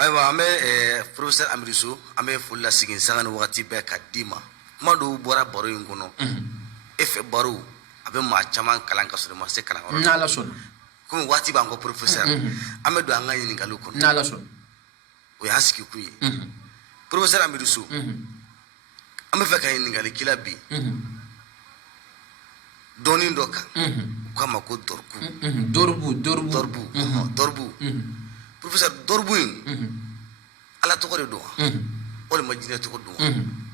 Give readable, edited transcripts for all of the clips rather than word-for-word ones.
aywa ame professeur Amiriso ame fulla sigin sangani wakati be kadima kuma do bora baro ngono efe baro abe ma chaman kalan kasure ma se kalan na la son kuma wati bango professeur ame do anga yini ngalu kono na la son o yaski kuyi professeur Amiriso ame fe kay yini ngali kila bi doni ndoka kama ko dorbu professeur dorbu ala to ko do wala majina to ko do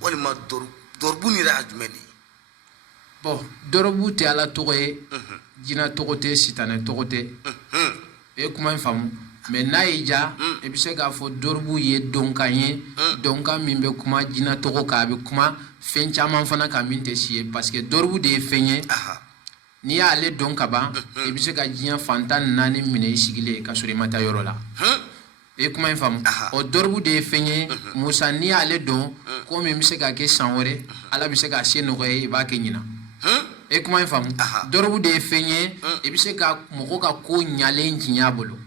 wala ma dorbu ni ra jumeli bon dorbu te ala to jina to ko te sitane to ko te e kuma fam mais naija e bi se ga fo dorbu ye donkanye donka mimbe kuma jina to ko ka be kuma fen chaman fana ka min te siye parce que dorbu de fenye ni ya ale don kaba e bi se ka jiyan fantan nani mine isigile ka suri mata yoro la e kuma infam o dorbu de fenye musa ni ya ale don ko mi se ka ke sanwore ala bi se ka se no e ba ke nyina e kuma infam dorbu de fenye e bi se ka moko ka ko nyale njinya bolo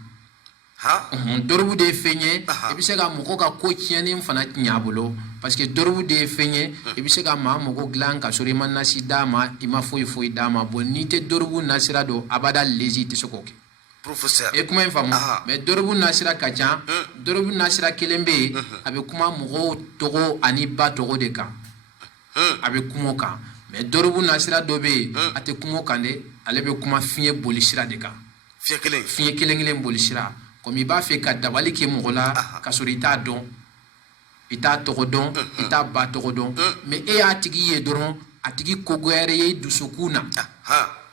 dorbu de fenye e bi se ka moko ka ko tieni mfana nya bolo parce que dorbu de fenye e bi se ka ma moko glan ka suri man nasi dama ima foi dama bon ni te dorbu nasira do abada lezi te sokoke professeur e kuma infam mais dorbu nasira kacha dorbu nasira kelembe abe kuma moko togo ani ba togo de kan abe kumo kan mais dorbu nasira dobe ate kumo kan de ale be kuma fiye bolisira de kan fiye kelengelen bolisira comme il ba fe ka dabali ke mogola ka suri ta don ita togo don ita ba togo don mais e a tigi ye doron a tigi kogere ye dusukuna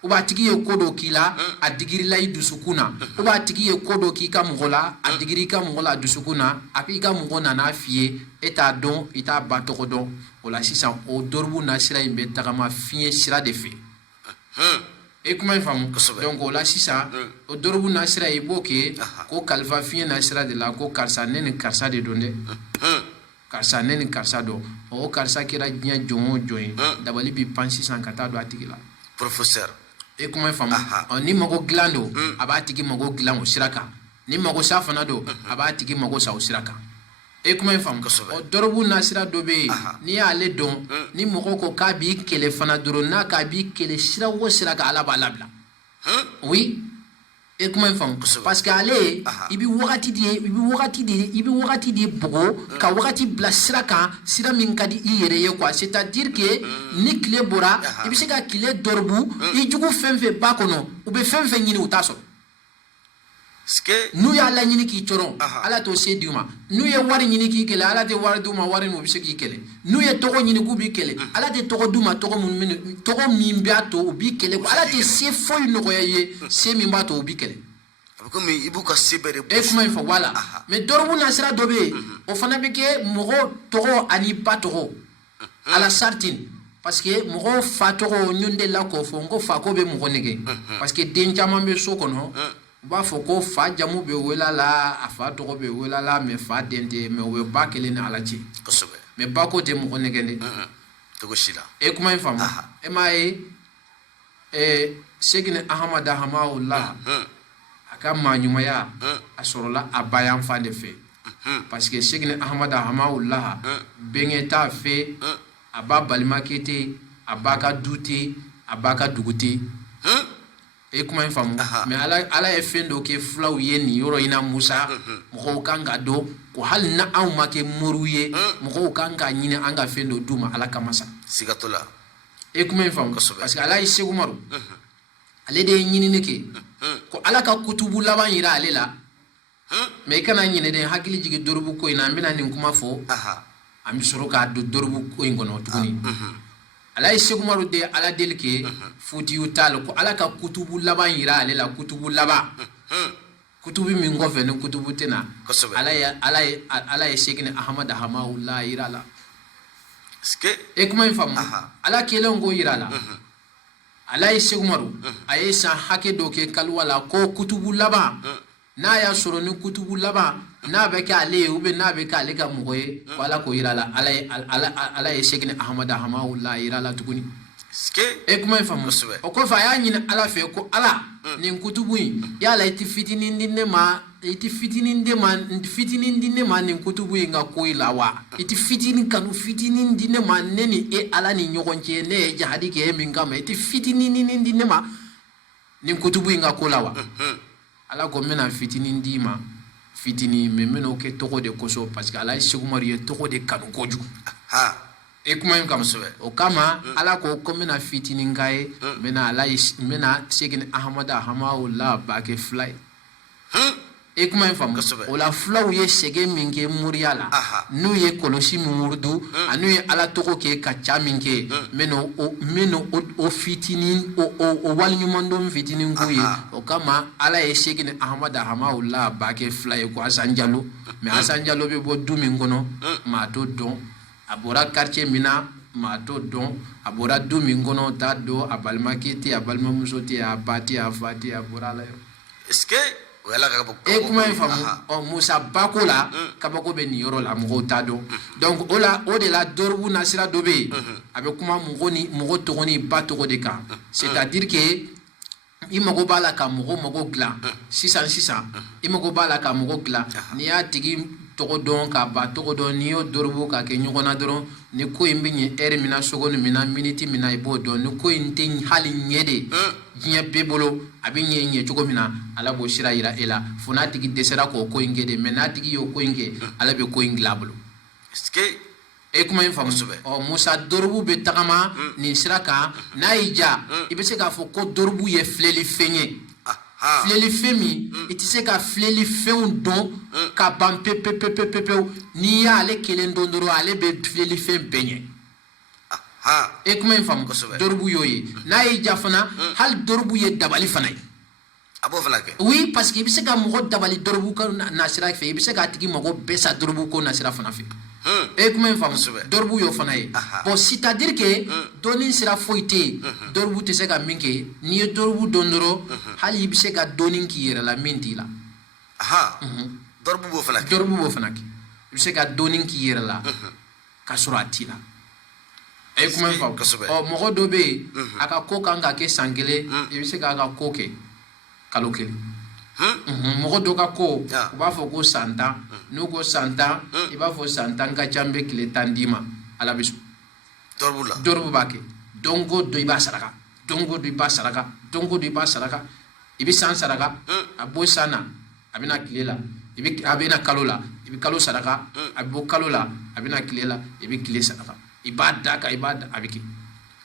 o ba tigi ye kodo kila a digiri la i dusukuna o ba tigi ye kodo ki ka mogola a digiri ka mogola dusukuna a bi ka mogo nana fiye eta don ita ba togo don o la sisan o dorbu na sira in be tagama fiye sira de fe e kuma famu donc o la sisan o dorbu na sira i bo ke ko kalfa fiye na sira de la ko karsa ne ni karsa de don de karsa ne ni karsa do o karsa kira nya jongo join dabali bi pansi san kata do atigila professeur e kuma famu ni mago glando aba tigi mago glan o siraka ni mago safana do aba tigi mago sa o siraka e kuma famu o dorbu na sira do be ni ale don ni mago ko ka bi kele fana doro na ka bi kele sira wo siraka ala ba labla oui e kuma famu parce que ale ibi wakati di bogo ka wakati bla siraka sira min kadi i yere ye quoi c'est-à-dire que ni kile bora ibi se ka kile dorbu i jugu fenfe ba kono u be fenfe nyini u taso nu ya la nyini ki choron ala to se diuma nu ye wari nyini ki kele ala te wari duma wari mo bi se ki kele nu ye togo nyini ku bi kele ala te togo duma togo mun min togo min bi ato bi kele ala te se foy no ye se min ba to bi kele comme ibu ka sebere e kuma info wala mais dorbu nasira dobe o fana be ke mogo togo ani ba togo ala sartin parce que mogo fa togo nyonde la ko fo ngo fa ko be mogo nege parce que den jama be so kono ba fo ko fa jamu be wela la afa togo be wela la mais fa dente mais we ba kele na ala ci mais ba ko te mogo nege ne to shila e kuma info e mai segine ahmada hamaullah aka manyumaya asorola abayan fa de fe parce que segine ahmada hamaullah bengeta fe aba balimakete abaka dute abaka dugute e kuma infamu mais ala e fendo ke flaw yeni yoro ina musa mo kanga do ko hal na aw make moruye mo kanga nyine anga fendo duma ala kamasa sigatola e kuma infamu parce que ala ise gumaru ale de nyine neke ko ala ka kutubu laban yira ale la mais kana nyine de hakili jigi dorbu ko ina mbina nin kuma fo am soro ka do dorbu ko ngono tuguni ala isigumaru de ala delke futi utal ko ala ka kutubu laban yira ale la kutubu laba kutubu min ngofe ne kutubu tena ala ya shekine ahmad hamaullah yira la e kuma infamu ala kele ngo yira la ala isigumaru ayesa hake doke kalwala ko kutubu laba na ya soro ni kutubu laba na be ka ale ube na be ka ale ka moye wala ko yira la ala ya shekine ahmad hamaullah yira la tuguni e kuma famu o ko fa ya nyina ala fe ko ala ni kutubu ya la itifiti ni ne ma iti fitinin di ne ma nin kutubu in ka ko la wa iti fitinin kanu fitinin di ne ma ne ni e ala ni ɲɔgɔn cɛ ne ye jahadi kɛ min kama iti fitinin di ne ma nin kutubu in ka ko la wa ala ko n bɛna fitinin di ma fitinin mais n bɛn'o kɛ tɔgɔ de kosɔn parce que ala ye Sekumari ye tɔgɔ de kanu kojugu e kuma in kama o kama ala ko n bɛna fitinin k'a ye n bɛna segin ahamada hamawula ba kɛ fila ye e kuma in faamu o la fulaw ye sɛgɛ min kɛ moriya la n'u ye kɔlɔsi min wurudu ani ye ala tɔgɔ kɛ ka ca min kɛ n bɛna o fitinin o waliɲumandon fitinin k'u ye o kama ala ye segin ahamada hamawula ba kɛ fila ye ko Asan Jalo mais Asan Jalo bɛ bɔ du min kɔnɔ maa t'o dɔn a bɔra quartier min na maa t'o dɔn a bɔra du min kɔnɔ t'a dɔn a balimakɛ tɛ a balimamuso tɛ a ba tɛ a fa tɛ a bɔra ala yɔrɔ est-ce que o yala ka e kuma in faamu Musa bako la kabako bɛ nin yɔrɔ la mɔgɔw t'a dɔn donc o de la dɔribu nasira dɔ bɛ yen a bɛ kuma mɔgɔ tɔgɔ ni ba tɔgɔ de kan c'est-à-dire que i mago b'a la ka mɔgɔ mago dilan sisan i mago b'a la ka mɔgɔ dilan n'i y'a tigi tɔgɔ dɔn ka ba tɔgɔ dɔn n'i y'o dɔribu ka kɛ ɲɔgɔn na dɔrɔn ni ko in bɛ ɲɛ heure min na seconde min na minute min na i b'o dɔn ni ko in tɛ hali ɲɛ de diɲɛ bɛɛ bolo a bɛ ɲɛ cogo min na ala b'o sira yira e la fo n'a tigi dɛsɛra k'o ko in kɛ de mais n'a tigi y'o ko in kɛ ala bɛ ko in dilan a bolo est-ce que e kuma in faamu Musa dɔribu bɛ tagama nin sira kan n'a y'i ja i bɛ se k'a fɔ ko dɔribu ye filɛli fɛn ye filɛli fɛn min i tɛ se ka filɛli fɛnw dɔn ka ban pewu n'i y'ale kelen dɔn dɔrɔn ale bɛ filɛli fɛn bɛɛ ɲɛ e kuma in faamu dɔribu y'o ye n'a y'i ja fana hali dɔribu ye dabali fana ye a b'o fana kɛ oui parce que i bɛ se ka mɔgɔ dabali dɔribu ka nasira fɛ i bɛ se k'a tigi mago bɛɛ sa dɔribu ko nasira fana fɛ e kuma in faamu dɔribu y'o fana ye bon c'est-à-dire que dɔnni sira foyi tɛ yen dɔribu tɛ se ka min kɛ n'i ye dɔribu dɔn dɔrɔn hali i bɛ se ka dɔnni k'i yɛrɛ la min t'i la dɔribu b'o fana kɛ i bɛ se ka dɔnni k'i yɛrɛ la k'a sɔrɔ a t'i la e kuma in faamu mɔgɔ dɔ bɛ yen a ka ko kan ka kɛ san kelen i bɛ se k'a ka ko kɛ kalo kelen mɔgɔ dɔ ka ko u b'a fɔ ko san 10 n'u ko san 10 i b'a fɔ san 10 ka ca n bɛ tile 10 d'i ma ala bɛ sɔn dɔribu b'a kɛ don o don i b'a saraka don o don i b'a saraka don o don i b'a saraka i bɛ san saraka a bɔ san na a bɛna tile la a bɛna kalo la i bɛ kalo saraka a bɛ bɔ kalo la a bɛna tile la i bɛ tile saraka i b'a da kan a bɛ kɛ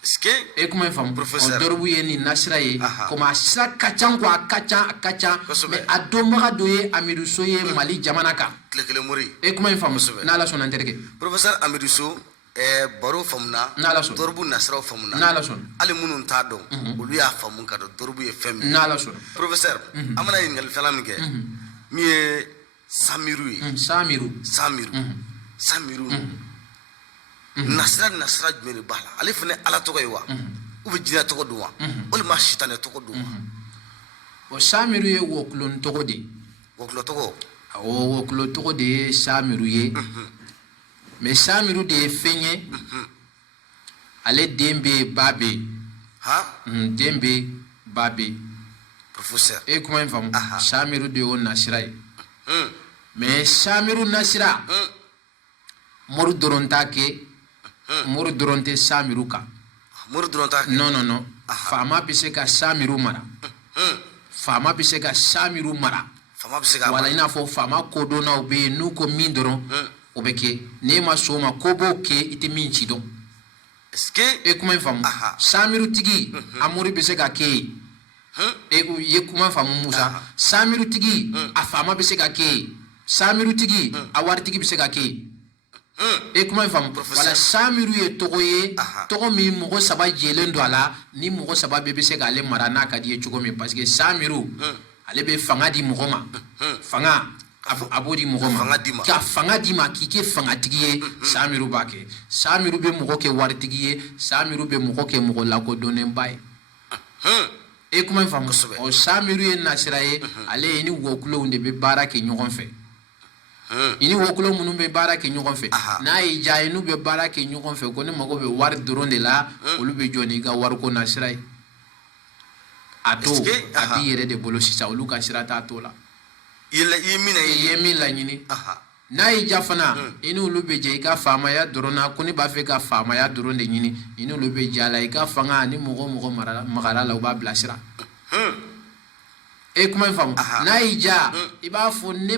est-ce que e kuma in faamu dɔribu ye nin nasira ye komi a sira ka ca quoi a ka ca mais a dɔnbaga dɔ ye Amidu So ye Mali jamana kan tile kelen mori e kuma in faamu n'ala sɔnna n terikɛ professeur Amidu So baro faamuna n'ala sɔnna dɔribu nasiraw faamuna n'ala sɔnna hali minnu t'a dɔn olu y'a faamu ka dɔn dɔribu ye fɛn min n'ala sɔnna professeur an bɛna ɲininkali filanan min kɛ min ye Samiru ye Samiru nasira jumɛn de b'a la ale fana ala tɔgɔ ye wa ou bien jinɛ tɔgɔ don wa walima sitanɛ tɔgɔ don wa o Samiru ye wɔkulon tɔgɔ de ye wɔkulɔ tɔgɔ awɔ wɔkulon tɔgɔ de ye Samiru ye mais Samiru de ye fɛn ye ale den bɛ yen ba bɛ yen den bɛ yen ba bɛ yen professeur e kuma in faamu Samiru de y'o nasira ye mais Samiru nasira mori dɔrɔn t'a kɛ mori dɔrɔn tɛ Samiru kan mori dɔrɔn t'a kɛ non faama bɛ se ka Samiru mara faama bɛ se ka Samiru mara wala i n'a fɔ faama kodɔnnaw bɛ yen n'u ko min dɔrɔn o bɛ kɛ n'e ma sɔn o ma ko b'o kɛ i tɛ min ci dɔn est-ce que e kuma in faamu Samiru tigi a mori bɛ se ka kɛ yen e ye kuma faamu Musa Samiru tigi a faama bɛ se ka kɛ yen Samiru tigi a waritigi bɛ se ka kɛ yen e kuma in faamu wala Samiru ye tɔgɔ ye tɔgɔ min mɔgɔ saba jɛlen don a la ni mɔgɔ saba bɛɛ bɛ se k'ale mara n'a ka di ye cogo min parce que Samiru ale bɛ fanga di mɔgɔ ma fanga a b'o di mɔgɔ ma ka fanga di ma k'i kɛ fangatigi ye Samiru b'a kɛ Samiru bɛ mɔgɔ kɛ waritigi ye Samiru bɛ mɔgɔ kɛ mɔgɔ lakodɔnnenba ye e kuma in faamu Samiru ye nasira ye ale ye ni wɔkulɔw de bɛ baara kɛ ɲɔgɔn fɛ i ni wɔkulɔ minnu bɛ baara kɛ ɲɔgɔn fɛ n'a y'i diya ye n'u bɛ baara kɛ ɲɔgɔn fɛ ko ne mago bɛ wari dɔrɔn de la olu bɛ jɔ n'i ka wariko nasira ye a to a b'i yɛrɛ de bolo sisan olu ka sira t'a to la i ye min laɲini n'a y'i ja fana i n'olu bɛ jɛ i ka faamaya dɔrɔn na ko ne b'a fɛ ka faamaya dɔrɔn de ɲini i n'olu bɛ jɛ a la i ka fanga ni mɔgɔ magara la u b'a bilasira e kuma in faamu n'a y'i ja i b'a fɔ ne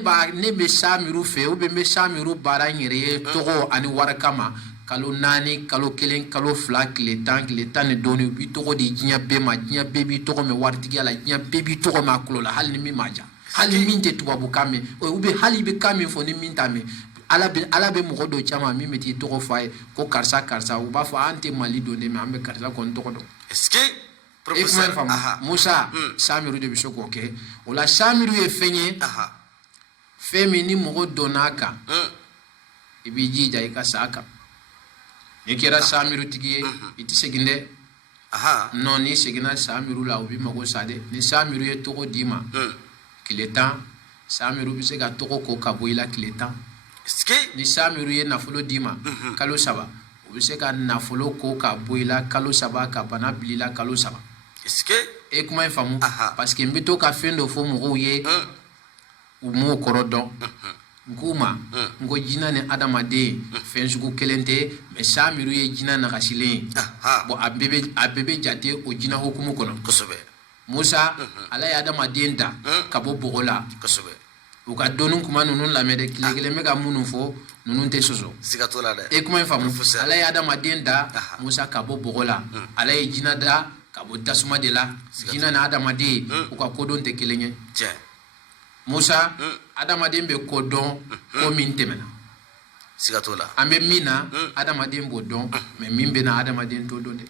bɛ Samiru fɛ ou bien n bɛ Samiru baara n yɛrɛ ye tɔgɔ ani wari kama kalo 4 kalo 1 kalo 2 tile 10 tile 10 ni dɔɔni u b'i tɔgɔ di diɲɛ bɛɛ ma diɲɛ bɛɛ b'i tɔgɔ mɛn waritigiya la diɲɛ bɛɛ b'i tɔgɔ mɛn a kulo la hali ni min ma ja hali min tɛ tubabukan mɛn ou bien hali i bɛ kan min fɔ ni min t'a mɛn ala bɛ mɔgɔ dɔ caman min bɛ t'i tɔgɔ fɔ a ye ko karisa karisa u b'a fɔ an tɛ Mali dɔn dɛ mais an bɛ karisa kɔni tɔgɔ dɔn e kuma in faamu Musa Samiru de bɛ se k'o kɛ o la Samiru ye fɛn ye fɛn min ni mɔgɔ dɔnn'a kan i b'i jija i ka sa a kan n'i kɛra Samiru tigi ye i tɛ segin dɛ non n'i seginna Samiru la u b'i mago sa dɛ ni Samiru ye tɔgɔ d'i ma tile 10 Samiru bɛ se ka tɔgɔ ko ka bɔ i la tile 10 ni Samiru ye nafolo d'i ma kalo 3 u bɛ se ka nafolo ko ka bɔ i la kalo 3 ka bana bila i la kalo 3 e kuma in faamu parce que n bɛ to ka fɛn dɔ fɔ mɔgɔw ye u m'o kɔrɔ dɔn n k'u ma n ko jinɛ ni adamaden fɛn sugu kelen tɛ mais Samiru ye jinɛ nagasilen ye bon a bɛɛ bɛ jate o jinɛ hukumu kɔnɔ Musa ala ye adamaden da ka bɔ bɔgɔ la u ka dɔnni kuma ninnu lamɛn dɛ tile kelen bɛ ka minnu fɔ ninnu tɛ sɔsɔ e kuma in faamu ala ye adamaden da Musa ka bɔ bɔgɔ la ala ye jinɛ da ka bɔ tasuma de la jinɛ ni adamaden u ka kodɔn tɛ kelen ye Musa adamaden bɛ ko dɔn ko min tɛmɛna an bɛ min na adamaden b'o dɔn mais min bɛ na adamaden t'o dɔn dɛ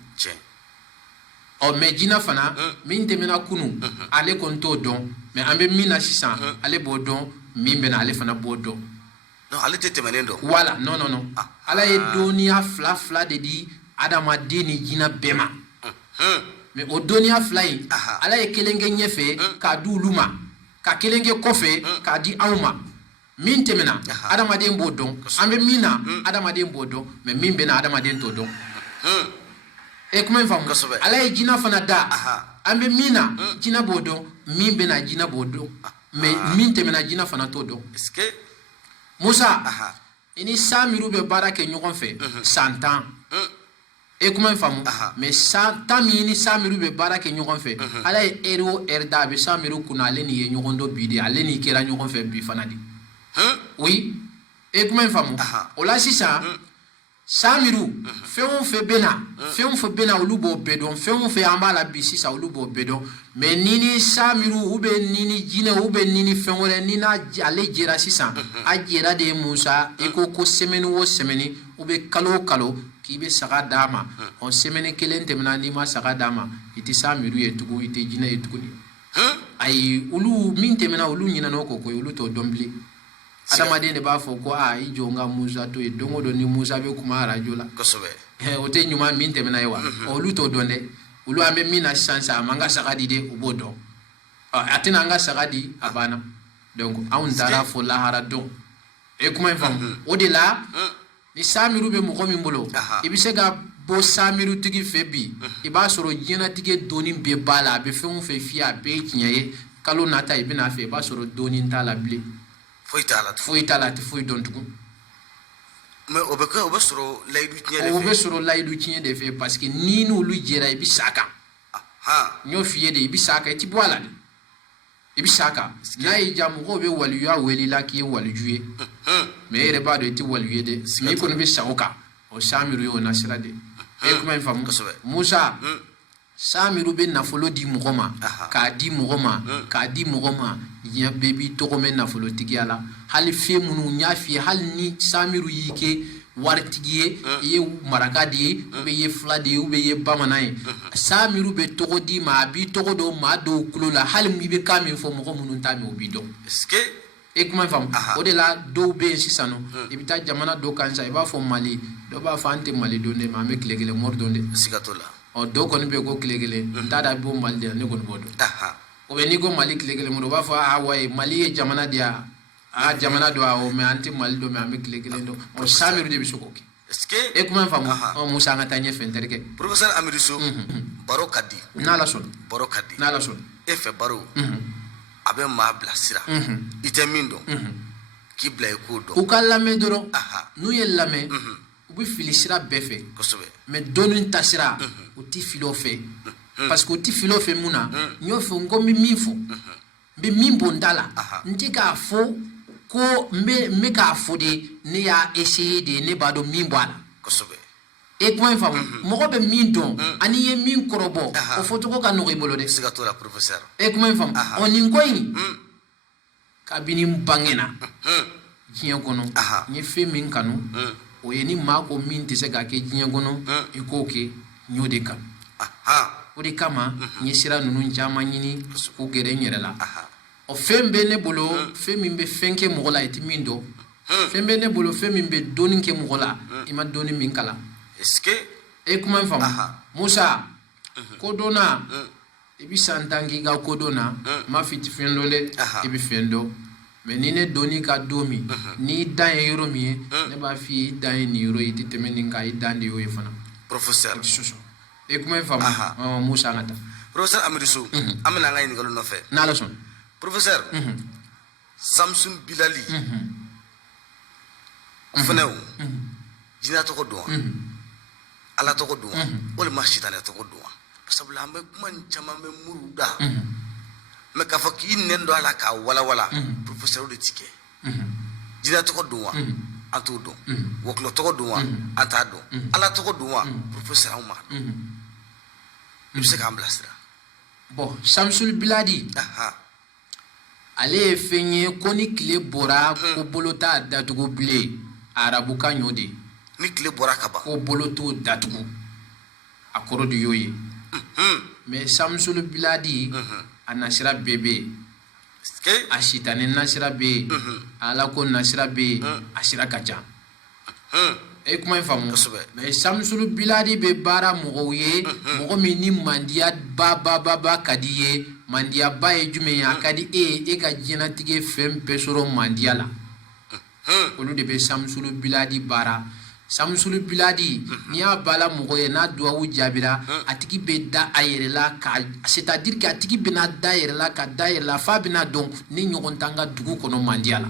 mais jinɛ fana min tɛmɛna kunu ale kɔni t'o dɔn mais an bɛ min na sisan ale b'o dɔn min bɛ na ale fana b'o dɔn ale tɛ tɛmɛnen dɔn voilà non ala ye dɔnniya fila de di adamaden ni jinɛ bɛɛ ma mais o dɔnniya fila in ala ye kelen kɛ ɲɛfɛ k'a di olu ma ka kelen kɛ kɔfɛ k'a di anw ma min tɛmɛna adamaden b'o dɔn an bɛ min na adamaden b'o dɔn mais min bɛ na adamaden t'o dɔn e kuma in faamu ala ye jinɛ fana da an bɛ min na jinɛ b'o dɔn min bɛ na jinɛ b'o dɔn mais min tɛmɛna jinɛ fana t'o dɔn Musa i ni Samiru bɛ baara kɛ ɲɔgɔn fɛ san 10 e kuma in faamu mais san 10 min ni Samiru bɛ baara kɛ ɲɔgɔn fɛ ala ye heure o heure da a bɛ Samiru kunna ale ni ye ɲɔgɔn dɔn bi de ale ni kɛra ɲɔgɔn fɛ bi fana de oui e kuma in faamu o la sisan Samiru fɛn o fɛn bɛ na olu b'o bɛɛ dɔn fɛn o fɛn an b'a la bi sisan olu b'o bɛɛ dɔn mais ni ni Samiru ou bien ni ni jinɛ ou bien ni ni fɛn wɛrɛ ni ale jɛra sisan a jɛra de ye Musa i ko semaine o semaine ou bien kalo o kalo k'i bɛ saga d'a ma ɔ semaine kelen tɛmɛna n'i ma saga d'a ma i tɛ Samiru ye tugun i tɛ jinɛ ye tuguni ayi olu min tɛmɛna olu ɲinɛna o kɔ koyi olu t'o dɔn bilen adamaden de b'a fɔ ko i jɔ n ka Musa to yen don o don ni Musa bɛ kuma arajo la o tɛ ɲuman min tɛmɛna ye wa olu t'o dɔn dɛ olu an bɛ min na sisan a man ka saga di de u b'o dɔn a tɛna an ka saga di a banna donc anw taara fo lahara dɔn e kuma in faamu o de la ni Samiru bɛ mɔgɔ min bolo i bɛ se ka bɔ Samiru tigi fɛ bi i b'a sɔrɔ diɲɛlatigɛ dɔnni bɛɛ b'a la a bɛ fɛn o fɛn f'i ye a bɛɛ ye tiɲɛ ye kalo nata i bɛ n'a fɛ i b'a sɔrɔ dɔnni t'a la bilen foyi t'a la a tɛ foyi dɔn tugun mais o bɛ sɔrɔ layidu tiɲɛ de fɛ parce que ni n'olu jɛra i bɛ sa a kan n y'o f'i ye de i bɛ sa a kan i tɛ bɔ a la de i bɛ sa a kan n'a y'i ja mɔgɔw bɛ walijuya wele la k'i ye waliju ye mais e yɛrɛ b'a dɔn i tɛ waliyu ye dɛ n'i kɔni bɛ sa o kan o Samiru ye o nasira de e kuma in faamu Musa Samiru bɛ nafolo di mɔgɔ ma k'a di mɔgɔ ma diɲɛ bɛɛ b'i tɔgɔ mɛn nafolotigiya la hali fɛn minnu n y'a f'i ye hali ni Samiru y'i kɛ waritigi ye i ye maraka de ye ou bien i ye fila de ye ou bien i ye bamanan ye Samiru bɛ tɔgɔ d'i ma a b'i tɔgɔ dɔn maa dɔw tulo la hali i bɛ kan min fɔ mɔgɔ minnu t'a mɛn o b'i dɔn e kuma in faamu o de la dɔw bɛ yen sisan nɔ i bɛ taa jamana dɔw kan sisan i b'a fɔ Mali dɔw b'a fɔ an tɛ Mali dɔn dɛ mais an bɛ tile kelen mɔri dɔn dɛ siga t'o la dɔw kɔni bɛ yen ko tile kelen n t'a dɔn a b'o Mali de la ne kɔni b'o dɔn ou bien n'i ko Mali tile kelen mɔri u b'a fɔ wayi Mali ye jamana de ye jamana dɔ awɔ mais an tɛ Mali dɔn mais an bɛ tile kelen dɔn Samiru de bɛ se k'o kɛ e kuma in faamu Musa an ka taa ɲɛfɛ n terikɛ professeur Amidu So baro ka di n'Ala sɔnna baro ka di n'Ala sɔnna e fɛ baro a bɛ maa bilasira i tɛ min dɔn k'i bila i k'o dɔn u ka lamɛn dɔrɔn n'u ye lamɛn u bɛ fili sira bɛɛ fɛ kosɛbɛ mais dɔnni ta sira u ti fili o fɛ parce que u ti fili o fɛ mun na n y'o fɔ n ko n bɛ min fɔ n bɛ min bɔ n da la n tɛ k'a fɔ ko n bɛ k'a fɔ de ne y'a essayer de ne b'a dɔn min bɔ a la kosɛbɛ e kuma in faamu mɔgɔ bɛ min dɔn ani ye min kɔrɔbɔ o fɔcogo ka nɔgɔ i bolo dɛ siga t'o la professeur e kuma in faamu ɔ nin ko in kabini n bangena diɲɛ kɔnɔ n ye fɛn min kanu o ye ni maa ko min tɛ se k'a kɛ diɲɛ kɔnɔ i k'o kɛ n y'o de kanu o de kama n ye sira ninnu caman ɲini k'o gɛrɛ n yɛrɛ la o fɛn bɛ ne bolo fɛn min bɛ fɛn kɛ mɔgɔ la i tɛ min dɔn fɛn bɛ ne bolo fɛn min bɛ dɔnni kɛ mɔgɔ la i ma dɔnni min kalan est-ce que e kuma in faamu Musa kodɔnna i bɛ san 10 k'i ka kodɔnna n m'a fɔ i tɛ fɛn dɔn dɛ i bɛ fɛn dɔn mais ni ne donni ka don min n'i dan ye yɔrɔ min ye ne b'a fɔ i dan ye nin yɔrɔ ye i tɛ tɛmɛ nin kan i dan de y'o ye fana professeur e kuma in faamu Musa an ka taa professeur Amidou an bɛna an ka ɲininkaliw nɔfɛ n'Ala sɔnna professeur Samson Bilali o fana o jinɛ tɔgɔ don wa ala tɔgɔ don wa walima sitanɛ tɔgɔ don wa sabula an bɛ kuma caman bɛ muru da mais k'a fɔ k'i nɛn don a la k'a walawala professeur de ti kɛ jinɛ tɔgɔ don wa an t'o dɔn wɔkulɔ tɔgɔ don wa an t'a dɔn ala tɔgɔ don wa professeur anw ma dɔn i bɛ se k'an bilasira bon Samsul Biladi ale ye fɛn ye ko ni tile bɔra ko bolo t'a datugu bilen arabukan y'o de ni tile bɔra ka ban ko bolo t'o datugu a kɔrɔ de y'o ye mais Samsul Biladi a nasira bɛɛ bɛ yen a sitanɛ nasira bɛ yen ala ko nasira bɛ yen a sira ka ca e kuma in faamu mais Samsul Biladi bɛ baara mɔgɔw ye mɔgɔ min ni mandiya ba ka di ye mandiya ba ye jumɛn ye a ka di e ka diɲɛlatigɛ fɛn bɛɛ sɔrɔ mandiya la olu de bɛ Samsul Biladi baara Samsul Biladi n'i y'a bala mɔgɔ ye n'a duwawu jaabira a tigi bɛ da a yɛrɛ la c'est-à-dire que a tigi bɛna da a yɛrɛ la ka da a yɛrɛ la f'a bɛna dɔn ni ɲɔgɔn t'an ka dugu kɔnɔ mandiya la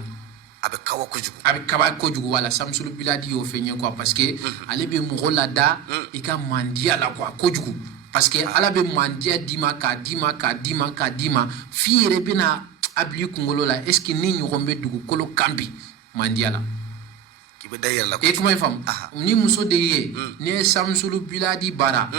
a bɛ kawa kojugu a bɛ kaba kojugu wala Samsul Biladi y'o fɛn ye quoi parce que ale bɛ mɔgɔ lada i ka mandiya la quoi kojugu parce que ala bɛ mandiya d'i ma k'a d'i ma k'a d'i ma k'a d'i ma f'i yɛrɛ bɛna a bila i kunkolo la est ce que ni ɲɔgɔn bɛ dugukolo kan bi mandiya la k'i bɛ da i yɛrɛ la e kuma in faamu ni muso de ye n'i ye Samsul Biladi baara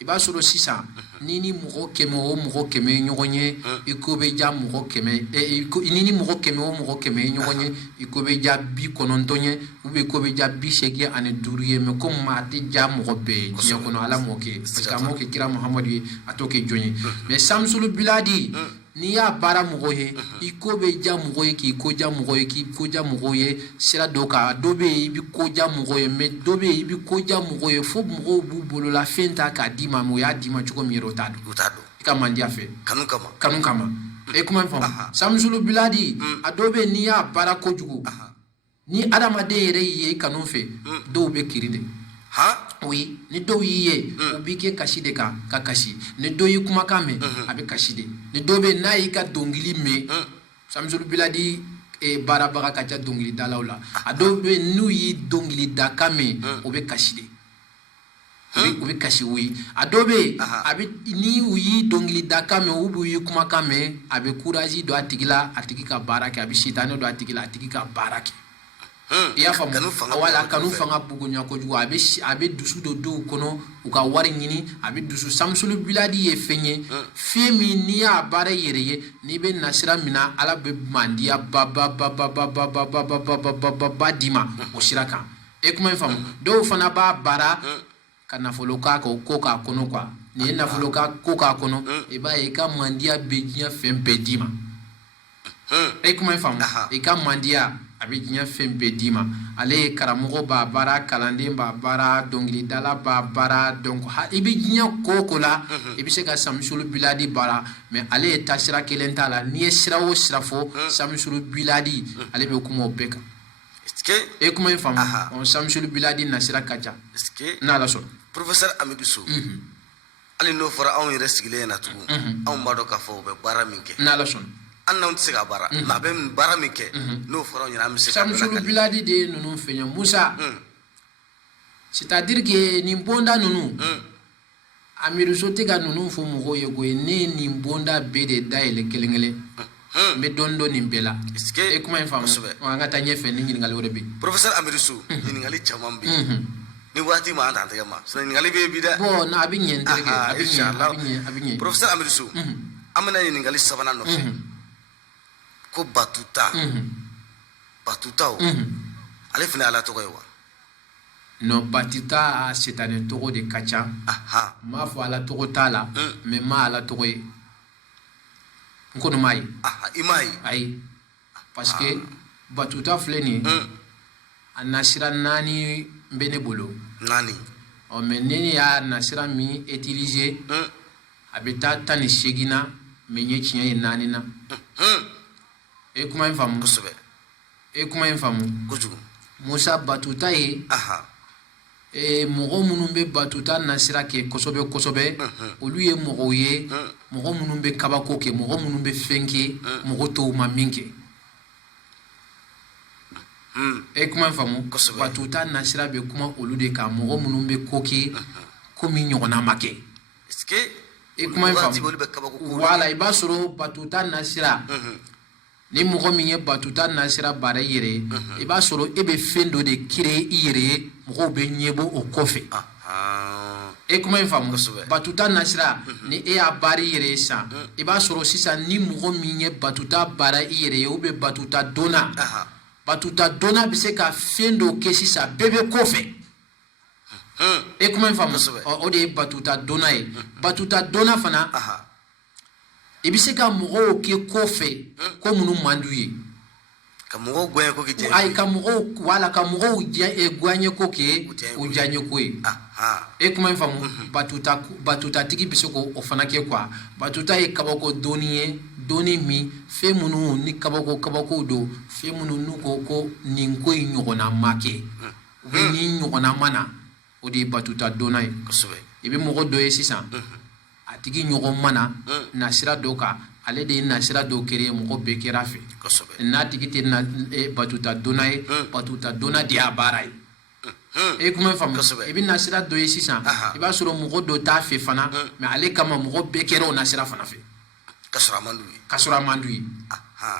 i b'a sɔrɔ sisan ni ni mɔgɔ 100 o mɔgɔ 100 ye ɲɔgɔn ye i ko bɛ ja mɔgɔ 100 ni ni mɔgɔ 100 o mɔgɔ 100 ye ɲɔgɔn ye i ko bɛ ja 90 ye ou bien i ko bɛ ja 85 ye mais comme maa tɛ ja mɔgɔ bɛɛ ye diɲɛ kɔnɔ ala m'o kɛ parce que a m'o kɛ kira Muhamadu ye a t'o kɛ jɔn ye mais Samsul Biladi n'i y'a baara mɔgɔ ye i ko bɛ ja mɔgɔ ye k'i ko ja mɔgɔ ye k'i ko ja mɔgɔ ye sira dɔ kan dɔ bɛ yen i bɛ ko ja mɔgɔ ye mais dɔ bɛ yen i bɛ ko ja mɔgɔ ye fo mɔgɔw b'u bolola fɛn ta k'a d'i ma mais o y'a d'i ma cogo min yɛrɛ o t'a dɔn i ka mandiya fɛ kanu kama e kuma in faamu Samsul Biladi a dɔw bɛ yen n'i y'a baara kojugu ni adamaden yɛrɛ y'i ye i kanu fɛ dɔw bɛ kirin de oui ni dɔw y'i ye u b'i kɛ kasi de kan ka kasi ni dɔw y'i kumakan mɛn a bɛ kasi de ni dɔw bɛ yen n'a y'i ka dɔnkili mɛn Samsul Biladi baarabaga ka ca dɔnkilidalaw la a dɔw bɛ yen n'u y'i dɔnkilidakan mɛn o bɛ kasi de u bɛ kasi oui a dɔw bɛ yen a bɛ ni u y'i dɔnkilidakan mɛn u b'u y'i kumakan mɛn a bɛ courage don a tigi la a tigi ka baara kɛ a bɛ sitanɛ don a tigi la a tigi ka baara kɛ i y'a faamu wala kanu fanga bogonya kojugu a bɛ dusu don dɔw kɔnɔ u ka wari ɲini a bɛ dusu Samsul Biladi ye fɛn ye fɛn min n'i y'a baara i yɛrɛ ye n'i bɛ nasira min na ala bɛ mandiya ba d'i ma o sira kan e kuma in faamu dɔw fana b'a baara ka nafolo k'a kan o ko k'a kɔnɔ quoi nin ye nafolo ka ko k'a kɔnɔ i b'a ye i ka mandiya bɛ diɲɛ fɛn bɛɛ d'i ma e kuma in faamu i ka mandiya a bɛ diɲɛ fɛn bɛɛ d'i ma ale ye karamɔgɔ b'a baara kalanden b'a baara dɔnkilidala b'a baara donc i bɛ diɲɛ ko o ko la i bɛ se ka Samsul Biladi baara mais ale ye taasira kelen t'a la n'i ye sira o sira fɔ Samsul Biladi ale bɛ kuma o bɛɛ kan e kuma in faamu Samsul Biladi nasira ka ca n'Ala sɔnna professeur Amidou Sow hali n'o fɔra anw yɛrɛ sigilen ɲɛna tugun anw b'a dɔn k'a fɔ u bɛ baara min kɛ n'Ala sɔnna an n'anw tɛ se ka baara mais a bɛ baara min kɛ n'o fɔra ɲɛna an bɛ se ka Samsulu Biladi de ninnu fɛɲɛ Musa c'est-à-dire que nin bonda ninnu Amiruso tɛ ka ninnu fɔ mɔgɔw ye koyi ne ye nin bonda bɛɛ de dayɛlɛ kelen kelen n bɛ dɔɔni dɔn nin bɛɛ la e kuma in faamu an ka taa ɲɛfɛ ni ɲininkali wɛrɛ bɛ yen professeur Amiruso ɲininkali caman bɛ yen ni waati ma an t'an tɛgɛ ma sinon ɲininkali bɛ yen bi dɛ bon a bɛ ɲɛ n terikɛ a bɛ ɲɛ professeur Amiruso an bɛna ɲininkali sabanan nɔfɛ ko batuta batutaw ale fana ye ala tɔgɔ ye wa non Batuta sitanɛ tɔgɔ de ka ca n m'a fɔ ala tɔgɔ t'a la mais n ma ala tɔgɔ ye n kɔni m'a ye i m'a ye ayi parce que Batuta filɛ nin ye a nasira 4 bɛ ne bolo 4 mais ne y'a nasira min utiliser a bɛ taa 18 na mais n ye tiɲɛ ye 4 na e kuma in faamu kosɛbɛ e kuma in faamu kojugu Musa Batuta ye mɔgɔ minnu bɛ Batuta nasira kɛ kosɛbɛ kosɛbɛ olu ye mɔgɔw ye mɔgɔ minnu bɛ kabako kɛ mɔgɔ minnu bɛ fɛn kɛ mɔgɔ tɔw ma min kɛ e kuma in faamu Batuta nasira bɛ kuma olu de kan mɔgɔ minnu bɛ ko kɛ ko min ɲɔgɔnna ma kɛ e kuma in faamu wala i b'a sɔrɔ Batuta nasira ni mɔgɔ min ye Batuta nasira baara i yɛrɛ ye i b'a sɔrɔ e bɛ fɛn dɔ de créer i yɛrɛ ye mɔgɔw bɛ ɲɛbɔ o kɔfɛ e kuma in faamu Batuta nasira ni e y'a baara i yɛrɛ ye sisan i b'a sɔrɔ sisan ni mɔgɔ min ye Batuta baara i yɛrɛ ye ou bien Batuta donna bɛ se ka fɛn dɔ kɛ sisan bɛɛ bɛ kɔfɛ e kuma in faamu o de ye Batuta donna ye Batuta donna fana i bɛ se ka mɔgɔw kɛ kɔfɛ ko minnu man d'u ye ka mɔgɔw gɔɲɛ ko kɛ diɲɛ ayi ka mɔgɔw wala ka mɔgɔw gɔɲɛ ko kɛ u diyaɲɛ ko ye e kuma in faamu Batuta tigi bɛ se k'o fana kɛ quoi Batuta ye kabako dɔɔni ye dɔɔni min fɛn minnu ni kabako don fɛn minnu n'u ko nin ko in ɲɔgɔnna ma kɛ u bɛ nin ɲɔgɔnna ma na o de ye Batuta donna ye i bɛ mɔgɔ dɔ ye sisan a tigi ɲɔgɔn mana nasira dɔ kan ale de ye nasira dɔ kɛra mɔgɔ bɛɛ kɛra fɛ n'a tigi tɛ Batuta donna ye Batuta donna de y'a baara ye e kuma in faamu i bɛ nasira dɔ ye sisan i b'a sɔrɔ mɔgɔ dɔ t'a fɛ fana mais ale kama mɔgɔ bɛɛ kɛra o nasira fana fɛ ka sɔrɔ a man d'u ye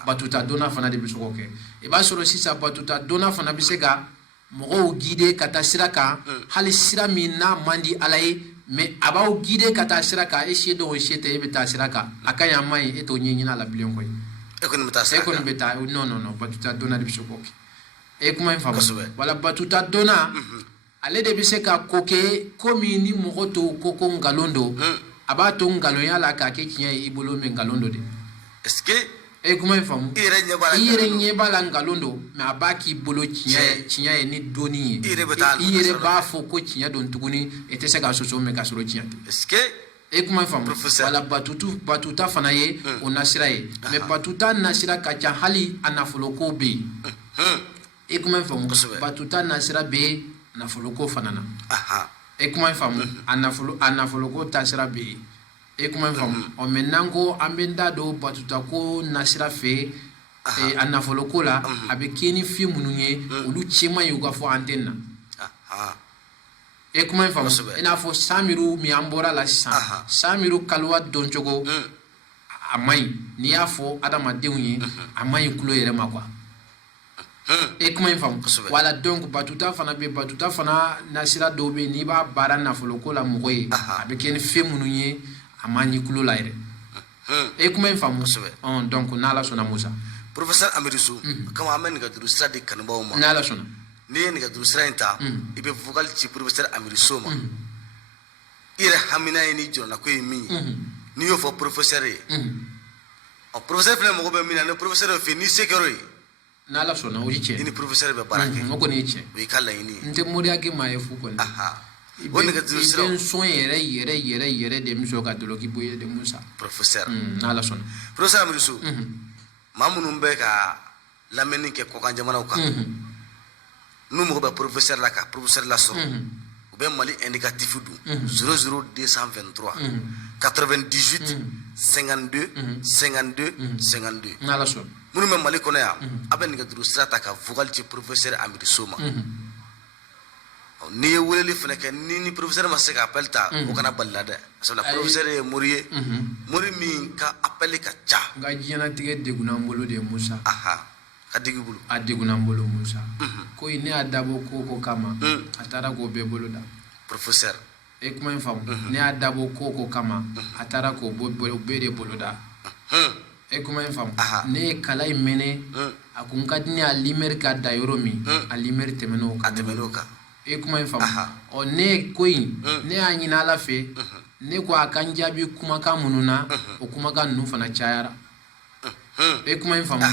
Batuta donna fana de bɛ se k'o kɛ i b'a sɔrɔ sisan Batuta donna fana bɛ se ka mɔgɔw guider ka taa sira kan hali sira min n'a man di ala ye mais a b'aw guider ka taa sira kan e se dɔ o se tɛ e bɛ taa sira kan a ka ɲi a ma ɲi e t'o ɲɛɲini a la bilen koyi e kɔni bɛ taa sira kan e kɔni bɛ taa non Batuta donna de bɛ se k'o kɛ e kuma in faamu wala Batuta donna ale de bɛ se ka ko kɛ ko min ni mɔgɔ tɔw ko nkalon don a b'a to nkalonya la k'a kɛ tiɲɛ ye i bolo mais nkalon don de est-ce que e kuma in faamu i yɛrɛ ɲɛ b'a la nkalon don mais a b'a k'i bolo tiɲɛ ye ni dɔnni ye i yɛrɛ b'a fɔ ko tiɲɛ don tuguni e tɛ se k'a sɔsɔ mais k'a sɔrɔ tiɲɛ tɛ est-ce que e kuma in faamu wala Batuta fana ye o nasira ye mais Batuta nasira ka ca hali a nafoloko bɛ yen e kuma in faamu Batuta nasira bɛ nafoloko fana na e kuma in faamu a nafoloko taasira bɛ yen e kuma in faamu mais n'an ko an bɛ da don Batuta ko nasira fɛ a nafoloko la a bɛ kɛ ni fɛn minnu ye olu cɛman ye u ka fɔ antenne na e kuma in faamu i n'a fɔ Samiru min an bɔra la sisan Samiru kaliwa dɔncogo a man ɲi n'i y'a fɔ adamadenw ye a man ɲi tulo yɛrɛ ma quoi e kuma in faamu wala donc Batuta fana bɛ Batuta fana nasira dɔw bɛ n'i b'a baara nafoloko la mɔgɔ ye a bɛ kɛ ni fɛn minnu ye a man ɲi tulo la yɛrɛ e kuma in faamu donc n'Ala sɔnna Musa professeur Amiruso kama an bɛ nɛgɛjuru sira di kanubaw ma n'Ala sɔnna n'i ye nɛgɛjuru sira in ta i bɛ vocal ci professeur Amiruso ma i yɛrɛ hamina ye ni jɔrɔna ko ye min ye n'i y'o fɔ professeur ye professeur fana mago bɛ min na ni professeur fɛ n'i se kɛr'o ye n'Ala sɔnna o ye tiɲɛ i ni professeur bɛ baara kɛ o kɔni ye tiɲɛ o y'i ka laɲini ye n tɛ moriya kɛ maa ye fu kɔni o nɛgɛjuru siraw i bɛ sɔn yɛrɛ de muso ka dɔlɔ k'i bɔ ye de Musa professeur n'Ala sɔnna professeur Amiruso maa minnu bɛ ka lamɛnni kɛ kɔkan jamanaw kan n'u mago bɛ professeur la ka professeur la sɔrɔ ou bien Mali indicatif du 00223 98 52 52 52 n'ala sɔn minnu bɛ Mali kɔnɔ yan a bɛ nɛgɛjuru sira ta ka vocal ci professeur Amidi Soma n'i ye weleli fana kɛ ni professeur ma se ka appel ta o kana bali la dɛ sabula professeur ye mori ye mori min ka appel ka ca nka diɲɛnatigɛ degunna n bolo de Musa ka digi bolo a degunna n bolo Musa ko ne y'a dabɔ ko kama a taara k'o bɛɛ bolo da professeur e kuma in faamu ne y'a dabɔ ko kama a taara k'o bɛɛ de bolo da e kuma in faamu ne ye kala in mɛnɛ a ko n ka di ne a limɛri ka da yɔrɔ min a limɛri tɛmɛn'o kan e kuma in faamu ne ko in ne y'a ɲini Ala fɛ ne ko a ka n jaabi kumakan minnu na o kumakan ninnu fana cayara e kuma in faamu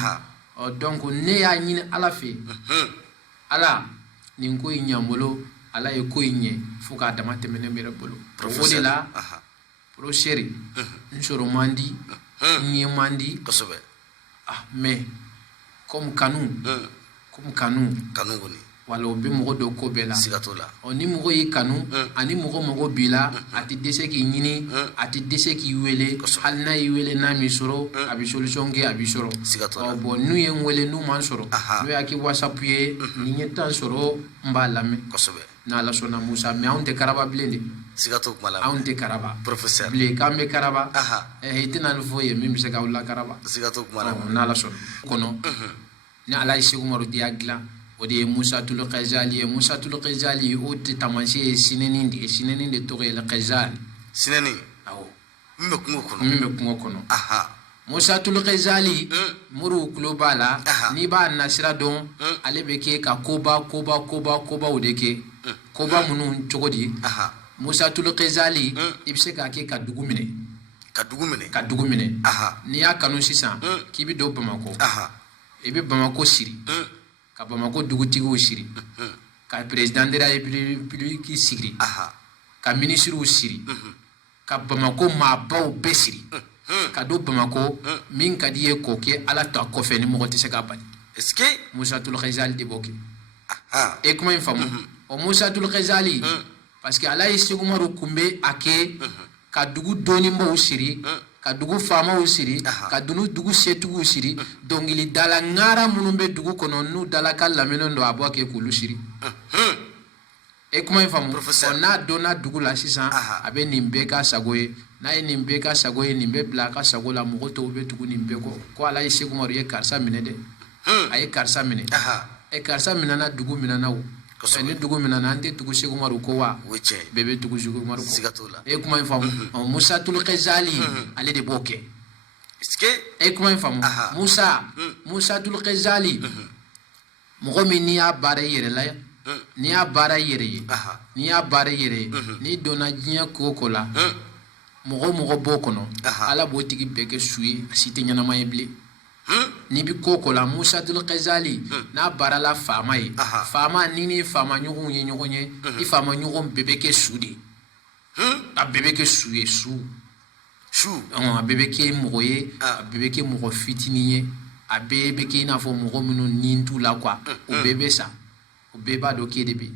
donc ne y'a ɲini Ala fɛ Ala nin ko in ɲɛ n bolo Ala ye ko in ɲɛ fo k'a dama tɛmɛ ne yɛrɛ bolo o de la professeur n sɔrɔ man di n ye man di kosɛbɛ mais comme kanu kɔni wala o bɛ mɔgɔ dɔw ko bɛɛ la siga t'o la ni mɔgɔ y'i kanu ani mɔgɔ mago b'i la a tɛ dɛsɛ k'i ɲini a tɛ dɛsɛ k'i wele hali n'a y'i wele n'a m'i sɔrɔ a bɛ solution kɛ a b'i sɔrɔ siga t'o la bon n'u ye n wele n'u m'an sɔrɔ n'u y'a kɛ WhatsApp ye ni ɲɛ tan sɔrɔ n b'a lamɛn kosɛbɛ n'Ala sɔnna Musa mais anw tɛ karaba bilen de siga t'o kuma la anw tɛ karaba professeur bilen k'an bɛ karaba i tɛna nin fɔ ye min bɛ se k'aw la karaba siga t'o kuma la n'Ala sɔnna kɔnɔ ni Ala ye Seku Umaru Diya dilan o de ye Musatul Ghazali ye Musatul Ghazali o de taamasiyɛn ye sinɛni de ye sinɛni de tɔgɔ ye Ghazali sinɛni awɔ min bɛ kungo kɔnɔ Musatul Ghazali muru tulo b'a la n'i b'a nasira dɔn ale bɛ kɛ ka kobaw de kɛ koba minnu cogo di Musatul Ghazali i bɛ se k'a kɛ ka dugu minɛ n'i y'a kanu sisan k'i bɛ don Bamako i bɛ Bamako siri ka Bamako dugutigiw siri ka président de la république siri ka ministrew siri ka Bamako maabaw bɛɛ siri ka don Bamako min ka di ye k'o kɛ Ala ta kɔfɛ ni mɔgɔ tɛ se k'a bali est-ce que Musatul Ghazali de b'o kɛ e kuma in faamu o Musatul Ghazali parce que Ala ye Seku Umaru kun bɛ a kɛ ka dugu dɔnnibaw siri ka dugu faamaw siri ka dugu setigiw siri dɔnkilidala ŋara minnu bɛ dugu kɔnɔ n'u dala ka lamɛnnen don a bɔ kɛ k'olu siri e kuma in faamu n'a donna dugu la sisan a bɛ nin bɛɛ ka sago ye n'a ye nin bɛɛ ka sago ye nin bɛ bila a ka sago la mɔgɔ tɔw bɛ tugu nin bɛɛ kɔ ko Ala ye Seku Umaru ye karisa minɛ dɛ a ye karisa minɛ karisa minɛna dugu minɛna o ni dugu minɛna an tɛ tugu Seku Umaru ko wa bɛɛ bɛ tugu Seku Umaru ko e kuma in faamu Musatul Ghazali ale de b'o kɛ e kuma in faamu Musatul Ghazali mɔgɔ min n'i y'a baara i yɛrɛ la n'i y'a baara i yɛrɛ ye n'i donna diɲɛ ko o ko la mɔgɔ b'o kɔnɔ Ala b'o tigi bɛɛ kɛ su ye a si tɛ ɲɛnama ye bilen n'i bi ko o ko la Musatul Ghazali n'a baarala faama ye faama ni ni faama ɲɔgɔnw ye ɲɔgɔn ye i faama ɲɔgɔn bɛɛ bɛ kɛ su de a bɛɛ bɛ kɛ su ye a bɛɛ bɛ kɛ mɔgɔ ye a bɛɛ bɛ kɛ mɔgɔ fitinin ye a bɛɛ bɛ kɛ i n'a fɔ mɔgɔ minnu ni t'u la quoi o bɛɛ bɛ sa o bɛɛ b'a dɔn k'e de bɛ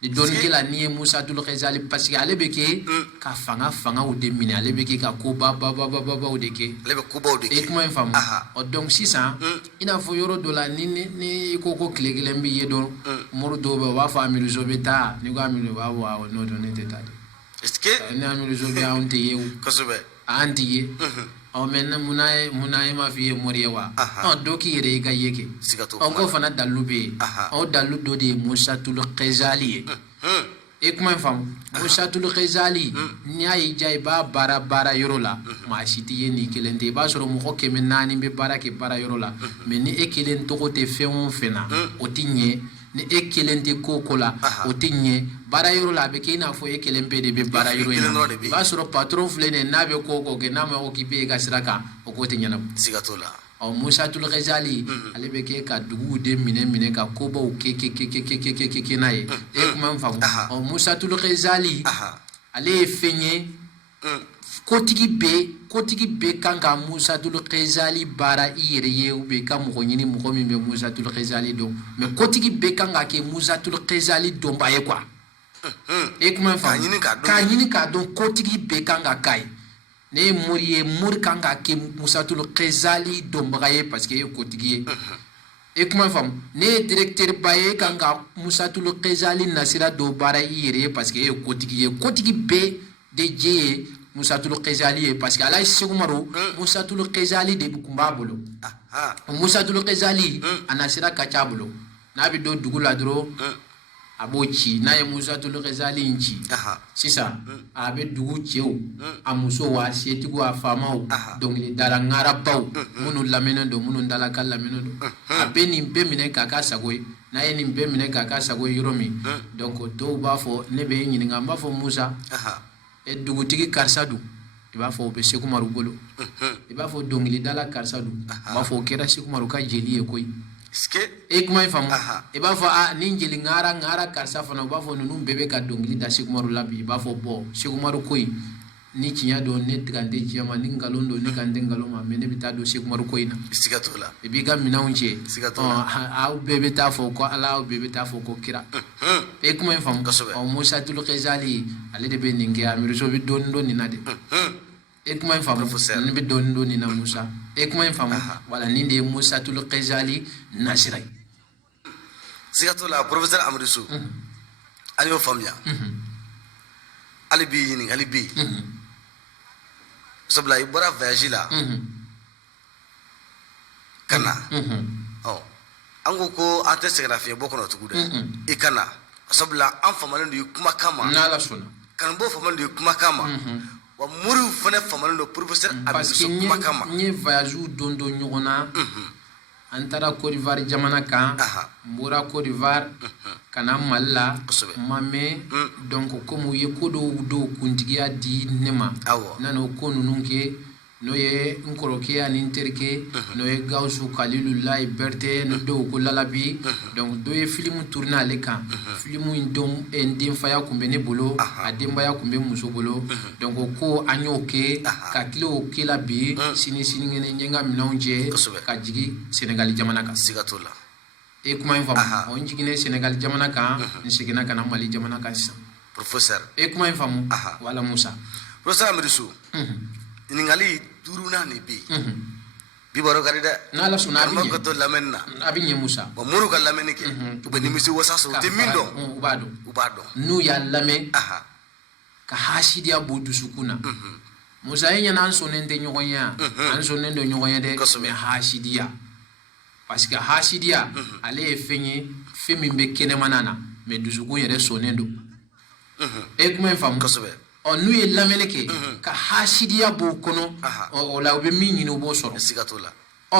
ni dɔnnikɛla n'i ye Musatul Ghazali parce que ale bɛ kɛ ka fangaw de minɛ ale bɛ kɛ ka kobaw de kɛ e kuma in faamu donc sisan i n'a fɔ yɔrɔ dɔ la ni i ko tile kelen b'i ye dɔrɔn mori dɔw bɛ yen u b'a fɔ Amidu bɛ taa ni ko Amidu b'a fɔ n'o dɔn ne tɛ taa dɛ ni Amidu bɛ anw tɛ ye o an tɛ ye mais munna e m'a f'i ye mori ye wa dɔ k'i yɛrɛ i ka ye kɛ ko fana dalu bɛ yen o dalu dɔ de ye Musatul Ghazali ye e kuma in faamu Musatul Ghazali n'i y'a y'i diya i b'a baara yɔrɔ la maa si tɛ ye nin kelen tɛ i b'a sɔrɔ mɔgɔ 400 bɛ baara kɛ baara yɔrɔ la mais ni e kelen tɔgɔ tɛ fɛn o fɛn na o tɛ ɲɛ ni e kelen tɛ ko o ko la o tɛ ɲɛ baara yɔrɔ la a bɛ kɛ i n'a fɔ e kelen bɛɛ de bɛ baara yɔrɔ in na i b'a sɔrɔ patron filɛ nin ye n'a bɛ ko o ko kɛ n'a ma ko k'i bɛ e ka sira kan o ko tɛ ɲɛnabɔ siga t'o la Musatul Ghazali ale bɛ kɛ ka duguw de minɛ ka kobaw kɛ n'a ye e kuma in faamu Musatul Ghazali ale ye fɛn ye kotigi bɛ kan ka Musatul Ghazali baara i yɛrɛ ye ou bien i ka mɔgɔ ɲini mɔgɔ min bɛ Musatul Ghazali dɔn mais kotigi bɛ kan ka kɛ Musatul Ghazali dɔnba ye quoi e kuma in faamu k'a ɲini k'a dɔn kotigi bɛɛ kan ka k'a ye ne ye mori ye mori kan ka kɛ musatul kezali dɔnbaga ye parce que e ye kotigi ye e kuma in faamu ne ye directeur ba ye e kan ka musatul kezali nasira dɔ baara i yɛrɛ ye parce que e ye kotigi bɛɛ de je ye musatul kezali ye parce que ala ye segumaru musatul kezali de kun b'a bolo musatul kezali a nasira ka ca a bolo n'a bɛ don dugu la dɔrɔn a b'o ci n'a ye musatul kezali in ci sisan a bɛ dugu cɛw a musow a setigiw a faamaw dɔnkilidala ŋarabaw minnu lamɛnnen don minnu dala ka lamɛnnen don a bɛ nin bɛɛ minɛ k'a k'a sago ye n'a ye nin bɛɛ minɛ k'a k'a sago ye yɔrɔ min donc dɔw b'a fɔ ne bɛ e ɲininka n b'a fɔ musa dugutigi karisa dun i b'a fɔ o bɛ segumaru bolo i b'a fɔ dɔnkilidala karisa dun i b'a fɔ o kɛra segumaru ka jeli ye koyi e kuma in faamu i b'a fɔ ni jeli ŋara karisa fana u b'a fɔ ninnu bɛɛ bɛ ka dɔnkili da segumaru la bi i b'a fɔ bɔn segumaru koyi ni tiɲɛ don ne kan tɛ diɲɛ ma ni nkalon don ne kan tɛ nkalon ma mais ne bɛ taa don segumaru ko in na i b'i ka minɛnw cɛ aw bɛɛ bɛ taa fɔ ko ala aw bɛɛ bɛ taa fɔ ko kira e kuma in faamu musatul kezali ale de bɛ nin kɛ amiruso bɛ dɔɔnin dɔn nin na de e kuma in faamu ne bɛ dɔɔnin dɔn nin na musa e kuma in faamu wala nin de ye musatul kezali nasira ye siga t'o la professeur Amadou ale y'o faamuya ale b'i ɲininkali bɛ yen sabula i bɔra voyage la ka na an ko an tɛ sɛgɛnnafiɲɛbɔ kɔnɔ tugun dɛ i ka na sabula an famalen don i kumakan ma kanubaw famalen don i kumakan ma wa moriw fana famalen don professeur Amadou kumakan ma n ye voyage don ɲɔgɔn na an taara Côte d'Ivoire jamana kan n bɔra Côte d'Ivoire ka na Mali la n ma mɛn donc comme u ye ko dɔw kuntigiya di ne ma n nana o ko ninnu kɛ n'o ye n kɔrɔkɛ ani n terikɛ n'o ye Gawusu Kalilulayi Berete ni dɔw ko Lalabi donc dɔ ye film tourné ale kan film in n denfaya tun bɛ ne bolo a denbaya tun bɛ muso bolo donc o ko an y'o kɛ ka tila o kɛ la bi sinikɛnɛ n ye n ka minɛnw cɛ ka jigin Senegali jamana kan siga t'o la e kuma in faamu n jiginnen Senegali jamana kan n seginna ka na Mali jamana kan sisan professeur e kuma in faamu wala Musa professeur Amadou ɲininkali duurunan de bɛ yen bi baro ka di dɛ n'ala sɔnna a bɛ ɲɛ ka to lamɛnni na a bɛ ɲɛ Musa wa moriw ka lamɛnni kɛ u bɛ nimisi wasa sɔrɔ u tɛ min dɔn u b'a dɔn n'u y'a lamɛn ka hasidiya b'u dusukun na Musa e ɲɛna an sɔnnen tɛ ɲɔgɔn ye an sɔnnen don ɲɔgɔn ye dɛ mais hasidiya parce que hasidiya ale ye fɛn ye fɛn min bɛ kɛnɛmana na mais dusukun yɛrɛ sɔnnen don e kuma in faamu n'u ye lamɛnni kɛ ka hasidiya b'u kɔnɔ o la u bɛ min ɲini u b'o sɔrɔ siga t'o la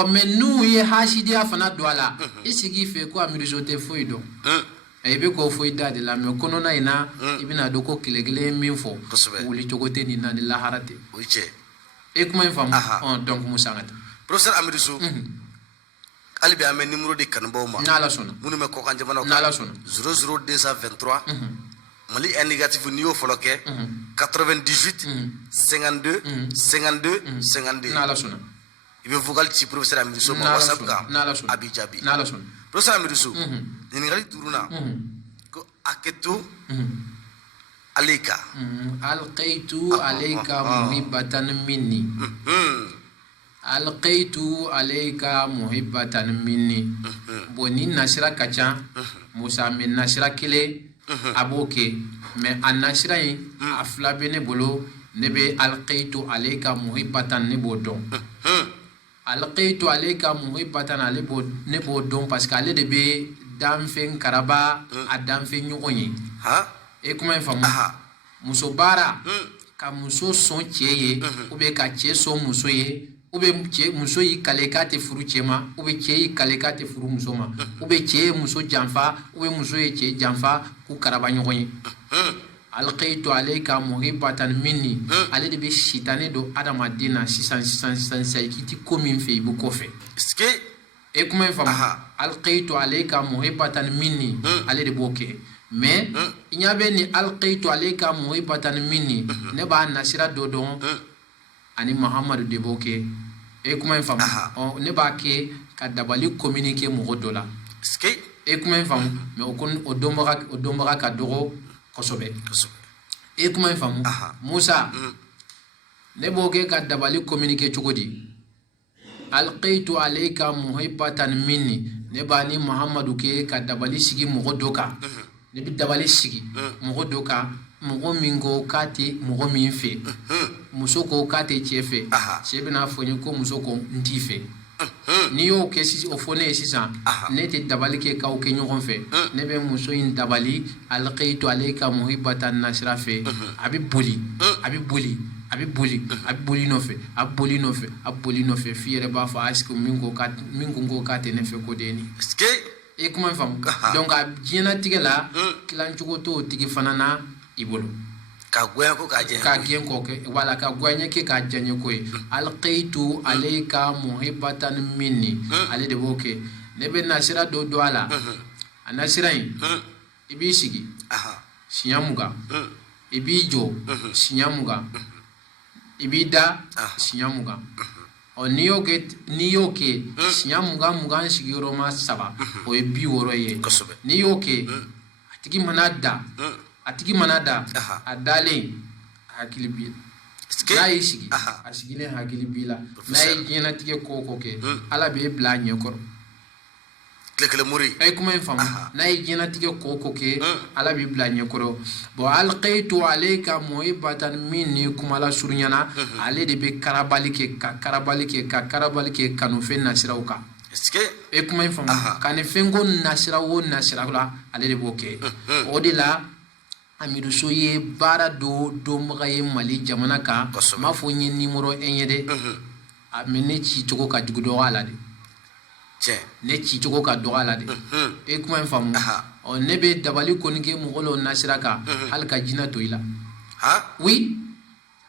mais n'u ye hasidiya fana don a la i sigi fɛ ko amiruso tɛ foyi dɔn i bɛ k'o foyi da de la mais kɔnɔna in na i bɛna dɔn ko tile kelen ye min fɔ wuli cogo tɛ nin na ni lahara tɛ o ye tiɲɛ e kuma in faamu donc Musa ka taa professeur Amadou hali bi an bɛ numéro di kanubaw ma n'ala sɔnna minnu bɛ kɔkan jamanaw kan n'ala sɔnna 00223 Mali indicatif n'i y'o fɔlɔ kɛ 98 52 52 52 n'ala sɔnna i bɛ vocal ci professeur Amadou ma WhatsApp kan a b'i jaabi n'ala sɔnna professeur Amadou ɲininkali duurunan ko hakɛto aleka alqaitu alayka muhibbatan minni alqaitu alayka muhibbatan minni bon ni nasira ka ca Musa min nasira kelen a b'o kɛ mais a nasira in a fila bɛ ne bolo ne bɛ alqaitu alayka muhibbatan ne b'o dɔn alqaitu alayka muhibbatan ne b'o dɔn parce que ale de bɛ danfɛn karaba a danfɛn ɲɔgɔn ye e kuma in faamu muso baara ka muso sɔn cɛ ye ou bien ka cɛ sɔn muso ye ou bien muso y'i kale k'a tɛ furu cɛ ma ou bien cɛ y'i kale k'a tɛ furu muso ma ou bien cɛ ye muso janfa ou bien muso ye cɛ janfa k'u karaba ɲɔgɔn ye alqaitu alayka muhibbatan minni ale de bɛ sitanɛ don adamaden na sisan i tɛ ko min fɛ i bɛ kɔfɛ e kuma in faamu alqaitu alayka muhibbatan minni ale de b'o kɛ mais i ɲa bɛ ni alqaitu alayka muhibbatan minni ne b'a nasira dɔ dɔn ani Mahamadu de b'o kɛ e kuma in faamu ne b'a kɛ ka dabali communiquer mɔgɔ dɔ la e kuma in faamu mais o dɔnbaga ka dɔgɔ kosobe e kuma famu Musa ne boke ka dabali communiquer chogodi alqaitu alayka muhaibatan minni ne bani Muhammadu ke ka dabali sigi mogo doka ne bi dabali sigi mogo doka mogo mingo kati mogo min fe muso ko kati chefe chebina fonye ko muso ko ndife ni yo ke si o fone sisan ne te dabali ke kaw ke ɲɔgɔn fɛ ne bɛ muso in dabali alqaitu alayka muhaibatan nasira fɛ a bɛ boli nɔfɛ fi yɛrɛ b'a fɔ est-ce que min ko k'a tɛ ne fɛ ko de ni e kuma faamu donc a diɲɛnatigɛ la kilancogo t'o tigi fana na i bolo ka goya ko ka gɛn ko kɛ wala ka goya ke ka janye ko ye alqaitu alayka muhaibatan minni ale de b'o kɛ ne bɛ nasira dɔ don a la a nasira in i b'i sigi siɲɛ mugan i b'i jɔ siɲɛ mugan i b'i da siɲɛ mugan n'i y'o kɛ siɲɛ mugan sigiyɔrɔma 3 o ye 60 ye n'i y'o kɛ a tigi mana da a dalen hakili bi n'a y'i sigi a sigilen hakili bi la n'a ye diɲɛnatigɛ ko o ko kɛ ala b'e bila a ɲɛkɔrɔ ay kuma in famu n'a ye diɲɛnatigɛ ko o ko kɛ ala b'i bila a ɲɛkɔrɔ bon alqaitu alayka muhaibatan minni kuma la surunyana ale de bɛ karabali kɛ kanufɛn nasiraw kan e kuma in famu ka ni fɛnko nasira o nasira la ale de b'o kɛ o de la Amidu So ye baara dɔnbaga ye Mali jamana kan m'a fɔ n ye numéro 1 ye dɛ mais ne ci cogo ka jugu dɔgɔ a la de ne ci cogo ka dɔgɔ a la de e kuma in faamu ne bɛ dabali kɔni kɛ mɔgɔ la o nasira kan hali ka jinɛ to i la oui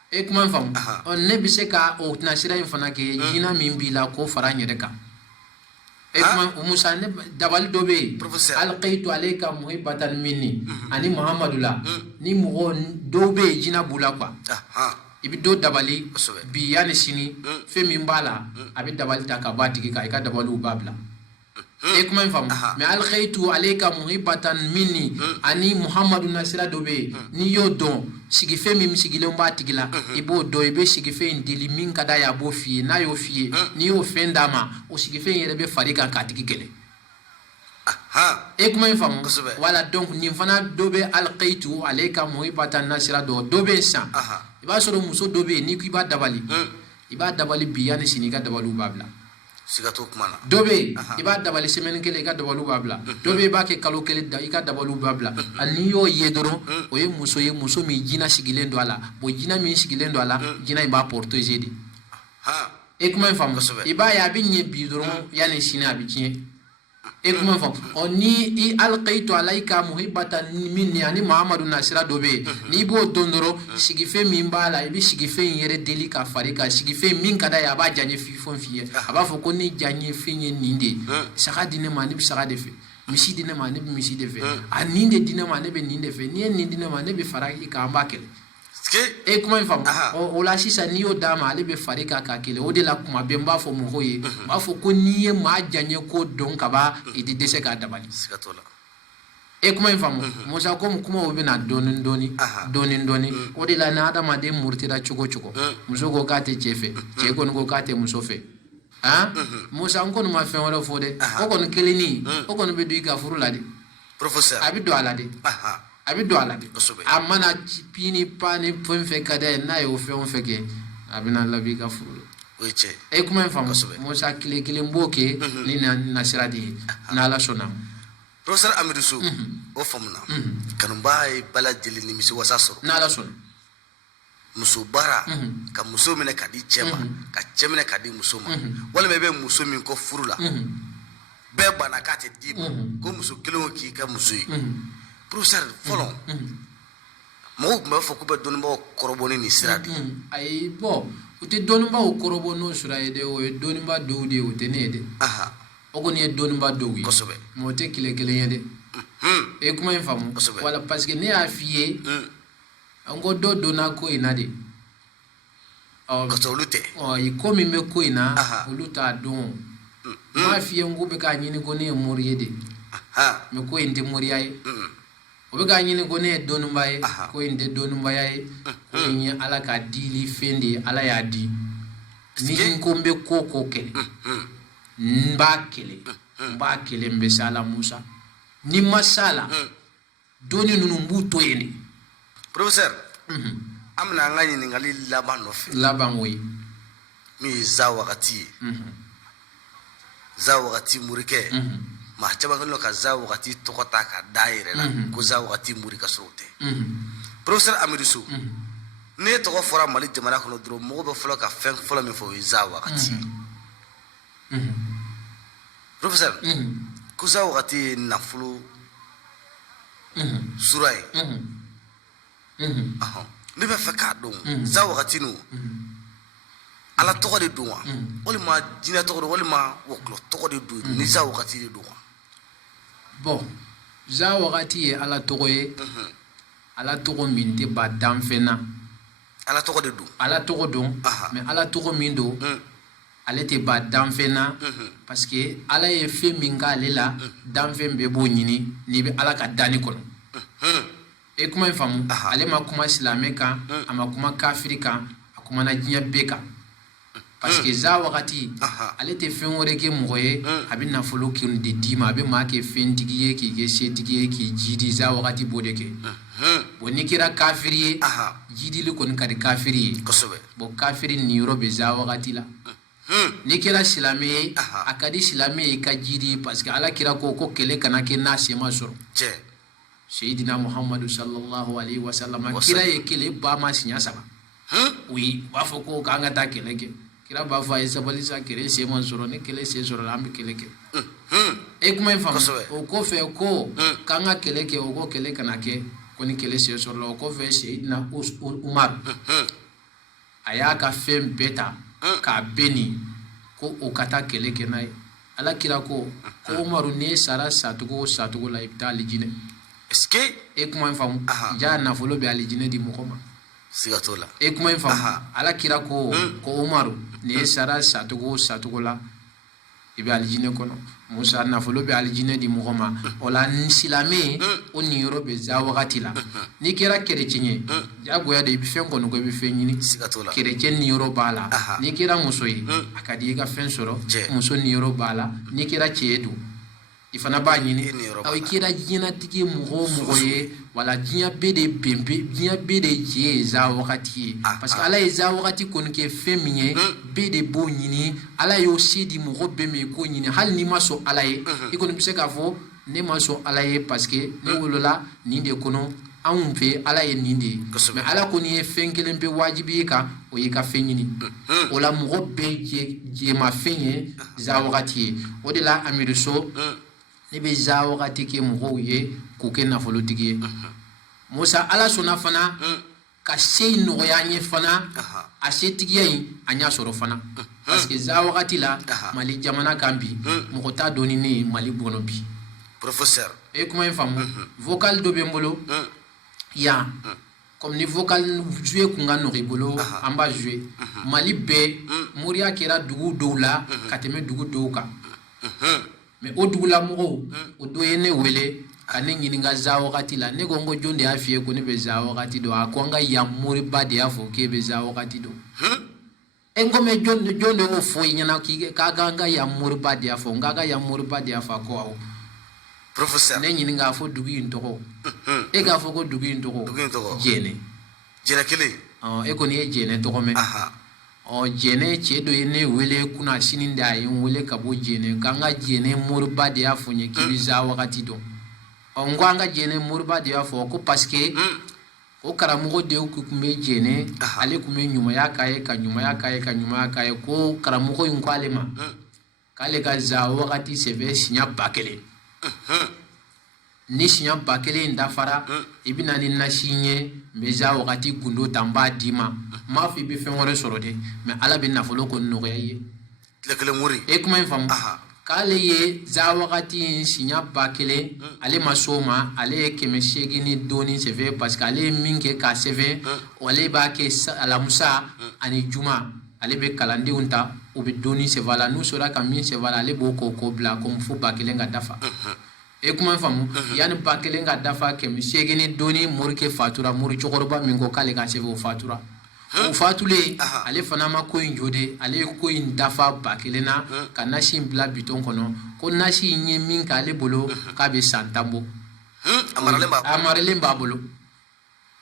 e kuma in faamu ne bɛ se ka o nasira in fana kɛ jinɛ min b'i la k'o fara n yɛrɛ kan e kuma Musa ne dabali dɔ bɛ yen alqaitu alayka muhaibatan minni ani Muhammadu la ni mɔgɔ dɔw bɛ yen jinɛ b'u la quoi i bɛ dɔ dabali bi yanni sini fɛn min b'a la a bɛ dabali ta ka bɔ a tigi kan i ka dabaliw b'a bila e kuma in faamu mais alqaitu alayka muhaibatan minni ani Muhammadu nasira dɔ bɛ yen n'i y'o dɔn sigifɛn min sigilen b'a tigi la i b'o dɔn i bɛ sigifɛn in deli min ka d'a ye a b'o f'i ye n'a y'o f'i ye n'i y'o fɛn d'a ma o sigifɛn in yɛrɛ bɛ far'i kan k'a tigi kɛlɛ e kuma in faamu wala donc nin fana dɔ bɛ alqaitu alayka muhaibatan nasira dɔ bɛ yen sisan i b'a sɔrɔ muso dɔ bɛ yen n'i ko i b'a dabali bi yanni sini i ka dabaliw b'a bila sigato kuma na dɔ bɛ yen i b'a dabali semaine kelen i ka dabaliw b'a bila dɔ bɛ yen i b'a kɛ kalo kelen i ka dabaliw b'a bila n'i y'o ye dɔrɔn o ye muso min jinɛ sigilen don a la bon jinɛ min sigilen don a la jinɛ in b'a protéger de e kuma in faamu i b'a ye a bɛ ɲɛ bi dɔrɔn yanni sini a bɛ tiɲɛ e kuma in faamu ni i alqaitu alayka muhaibatan minni ani Muhammadu nasira dɔ bɛ yen n'i b'o dɔn dɔrɔn sigifɛn min b'a la i bɛ sigifɛn in yɛrɛ deli ka far'i kan sigifɛn min ka d'a ye a b'a diya n ye fɛn f'i ye a b'a fɔ ko ni diya n ye fɛn ye nin de ye saga di ne ma ne bɛ saga de fɛ misi di ne ma ne bɛ misi de fɛ a nin de di ne ma ne bɛ nin de fɛ n'i ye nin di ne ma ne bɛ fara i kan an b'a kɛlɛ e kuma in faamu o la sisan n'i y'o d'a ma ale bɛ far'i kan k'a kɛlɛ o de la kuma bɛɛ n b'a fɔ mɔgɔw ye n b'a fɔ ko n'i ye maa diya n ye ko dɔn ka ban i tɛ dɛsɛ k'a dabali e kuma in faamu Musa komi kumaw bɛ na dɔɔni o de la ni adamaden murutira cogo cogo muso ko k'a tɛ cɛ fɛ cɛ kɔni ko k'a tɛ muso fɛ Musa n kɔni ma fɛn wɛrɛ fɔ dɛ o kɔni kelennin o kɔni bɛ don i ka furu la de a bɛ don a la de a bɛ don a la de a mana pini pani fɛn fɛn ka d'a ye n'a ye o fɛn o fɛn kɛ a bɛna laban i ka furu la e kuma in faamu Musa tile kelen b'o kɛ ni nasira de ye n'Ala sɔnna Professeur Amidu So o faamuna kanubaa ye bɛɛ lajɛlen nimisi wasa sɔrɔ n'Ala sɔnna muso baara ka muso minɛ ka di cɛ ma ka cɛ minɛ ka di muso ma walima i bɛ muso min kɔ furu la bɛɛ banna k'a tɛ d'i ma ko muso kelen o k'i ka muso ye Professeur fɔlɔ mɔgɔw tun b'a fɔ k'u bɛ dɔnnibaaw kɔrɔbɔ ni nin sira de ye ayi bɔn u tɛ dɔnnibaaw kɔrɔbɔ n'o sira ye dɛ o ye dɔnnibaa dɔw de ye o tɛ ne ye dɛ o kɔni ye dɔnnibaa dɔw ye kosɛbɛ mɛ o tɛ tile kelen ye dɛ e ye kuma in faamu wala parce que ne y'a f'i ye n ko dɔ donna ko in na de olu tɛ ko min bɛ ko in na olu t'a dɔn n m'a f'i ye n ko bɛ k'a ɲini ko ne ye mori ye de mɛ ko in tɛ moriya ye o be ka ɲini ko ne ye dɔnniba ye ko in tɛ dɔnnibaya ye ko in ye ala ka dili fɛn de ye ala y'a di ni n ko n bɛ ko ko kɛlɛ n b'a kɛlɛ n bɛ se ala musa ni n ma se a la dɔnni ninnu n b'u to yen de. Professeur an bɛna an ka ɲininkali laban nɔfɛ. Laban o ye min ye za wagati ye za wagati morikɛ maa caman kɛlen don ka za wagati tɔgɔ ta ka da yɛrɛ la ko za wagati mori ka sɔrɔ o tɛ. Professeur Amidu So ne tɔgɔ fɔra Mali jamana kɔnɔ dɔrɔn mɔgɔw bɛ fɔlɔ ka fɛn fɔlɔ min fɔ o ye za wagati ye. Professeur ko za wagati ye nafolo sura ye. Ne bɛ fɛ k'a dɔn za wagati n'o ala tɔgɔ de don wa walima jinɛ tɔgɔ don walima wɔkulɔ tɔgɔ de don ni za wagati de don wa. Bon za wagati ye ala tɔgɔ ye ala tɔgɔ min tɛ ba danfɛn na. ala tɔgɔ de don. ala tɔgɔ don mais ala tɔgɔ min don ale tɛ ba danfɛn na parce que ala ye fɛn min k'ale la danfɛn bɛɛ b'o ɲini n'i bɛ ala ka danni kɔnɔ. E kuma in faamu ale ma kuma silamɛ kan a ma kuma kafiri kan a kumana diɲɛ bɛɛ kan parce que za wagati ale tɛ fɛn wɛrɛ kɛ mɔgɔ ye a bɛ nafolo de d'i ma a bɛ maa kɛ fɛntigi ye k'i kɛ setigi ye k'i jidi za wagati b'o de kɛ. Bon n'i kɛra kafiri ye jidili kɔni ka di kafiri ye bon kafiri niyɔrɔ bɛ za wagati la. N'i kɛra silamɛ ye a ka di silamɛ ye ka jidi parce que ala kira ko kɛlɛ kana kɛ n'a se ma sɔrɔ. Seydina Muhammadu sallallahu alaihi wa sallam kira ye kɛlɛ ba ma siɲɛ 3 oui u b'a fɔ ko k'an ka taa kɛlɛ kɛ kira b'a fɔ a ye sabali sa kɛlɛ se ma sɔrɔ ni kɛlɛ se sɔrɔla an bɛ kɛlɛ kɛ. E kuma in faamu o kɔfɛ ko k'an ka kɛlɛ kɛ o ko kɛlɛ kana kɛ ko ni kɛlɛ se sɔrɔla o kɔfɛ Seydina Umaru a y'a ka fɛn bɛɛ ta k'a bɛn nin ko o ka taa kɛlɛ kɛ n'a ye ala kira ko Umaru n'e sara satogo o satogo la i bɛ taa alijinɛ. Est-ce que e kuma in faamu ja nafolo bɛ alijinɛ di mɔgɔ ma. Siga t'o la. E kuma in faamu ala kira ko Umaru n'e sara satogo o satogo la i bɛ alijinɛ kɔnɔ. Musa nafolo bɛ alijinɛ di mɔgɔ ma o la silamɛ o niyɔrɔ bɛ za wagati la n'i kɛra kerecɛn ye jagoya de i bɛ fɛn kɔni ko i bɛ fɛn ɲini. Siga t'o la. Kerecɛn niyɔrɔ b'a la n'i kɛra muso ye a ka di i ka fɛn sɔrɔ muso niyɔrɔ b'a la n'i kɛra cɛ ye dun i fana b'a ɲini aw i kɛra diɲɛnatigɛ mɔgɔ o mɔgɔ ye wala diɲɛ bɛɛ de diɲɛ bɛɛ de jɛ ye za wagati ye parce que ala ye za wagati kɔni kɛ fɛn min ye bɛɛ de b'o ɲini ala y'o se di mɔgɔ bɛɛ ma i k'o ɲini hali n'i ma sɔn ala ye i kɔni bɛ se k'a fɔ ne ma sɔn ala ye parce que ne wolola nin de kɔnɔ anw fɛ ala ye nin de ye mais ala kɔni ye fɛn kelen bɛ wajibi ye kan o y'i ka fɛn ɲini o la mɔgɔ bɛɛ jɛmafɛn ye za wagati ye o de la Amidu So ne bɛ za wagati kɛ mɔgɔw ye k'u kɛ nafolotigi ye. Musa ala sɔnna fana ka se in nɔgɔya an ye fana a setigiya in an y'a sɔrɔ fana parce que za wagati la Mali jamana kan bi mɔgɔ t'a dɔn ni ne ye Mali kɔnɔ bi. Professeur e kuma in faamu vocal dɔ bɛ n bolo yan comme ni vocal jouer kun ka nɔgɔ i bolo an b'a jouer Mali bɛɛ moriya kɛra dugu dɔw la ka tɛmɛ dugu dɔw kan. Mais o dugula mɔgɔw o dɔ ye ne wele ka ne ɲininka za wagati la ne ko n ko jɔn de y'a f'i ye ko ne bɛ za wagati dɔn a ko an ka yan moriba de y'a fɔ k'e bɛ za wagati dɔn e n ko mɛ jɔn de y'o fɔ i ɲɛna k'a k'an ka yan moriba de y'a fɔ n k'a ka yan moriba de y'a fɔ a ko awɔ. Professeur ne ɲininka a fɔ dugu in tɔgɔ e k'a fɔ ko dugu in tɔgɔ Jɛnɛ. Jɛnɛ kelen. E kɔni ye Jɛnɛ tɔgɔ mɛn. Jɛnɛ cɛ dɔ ye ne wele kunna sini de a ye n wele ka bɔ Jɛnɛ k'an ka Jɛnɛ moriba de y'a fɔ n ye k'i bɛ za wagati dɔn n ko an ka Jɛnɛ moriba de y'a fɔ ko parce que o karamɔgɔ de tun bɛ Jɛnɛ ale tun bɛ ɲumanya k'a ye ka ɲumanya k'a ye ka ɲumanya k'a ye ko karamɔgɔ in ko ale ma k'ale ka za wagati sɛbɛ siɲɛ 1000 ni siɲɛ 1000 in dafara i bɛ na ni nasi ye n bɛ za wagati gundo ta n b'a d'i ma n m'a fɔ i bɛ fɛn wɛrɛ sɔrɔ dɛ mais ala bɛ nafolo kɔni nɔgɔya i ye. Tile kelen mori. E kuma in faamu k'ale ye za wagati in siɲɛ 1000 ale ma s'o ma ale ye 800 ni dɔɔni sɛbɛn parce que ale ye min kɛ k'a sɛbɛn ale b'a kɛ alamusa ani juma ale bɛ kalandenw ta u bɛ dɔɔni sɛbɛn a la n'u sɔrɔla ka min sɛbɛn a la ale b'o ko bila comme fo 1000 ka dafa e kuma famu yani ba kelen ka dafa kɛmɛ seegin doni morike fatura mori cɛkɔrɔba min ko k'ale ka sɛbɛn o fatura o fatule ale fana ma ko in jode ale ye ko in dafa ba kelen na ka nasi in bila biton kɔnɔ ko nasi in ye min k'ale bolo k'a bɛ san 10 bɔ a maralen b'a bolo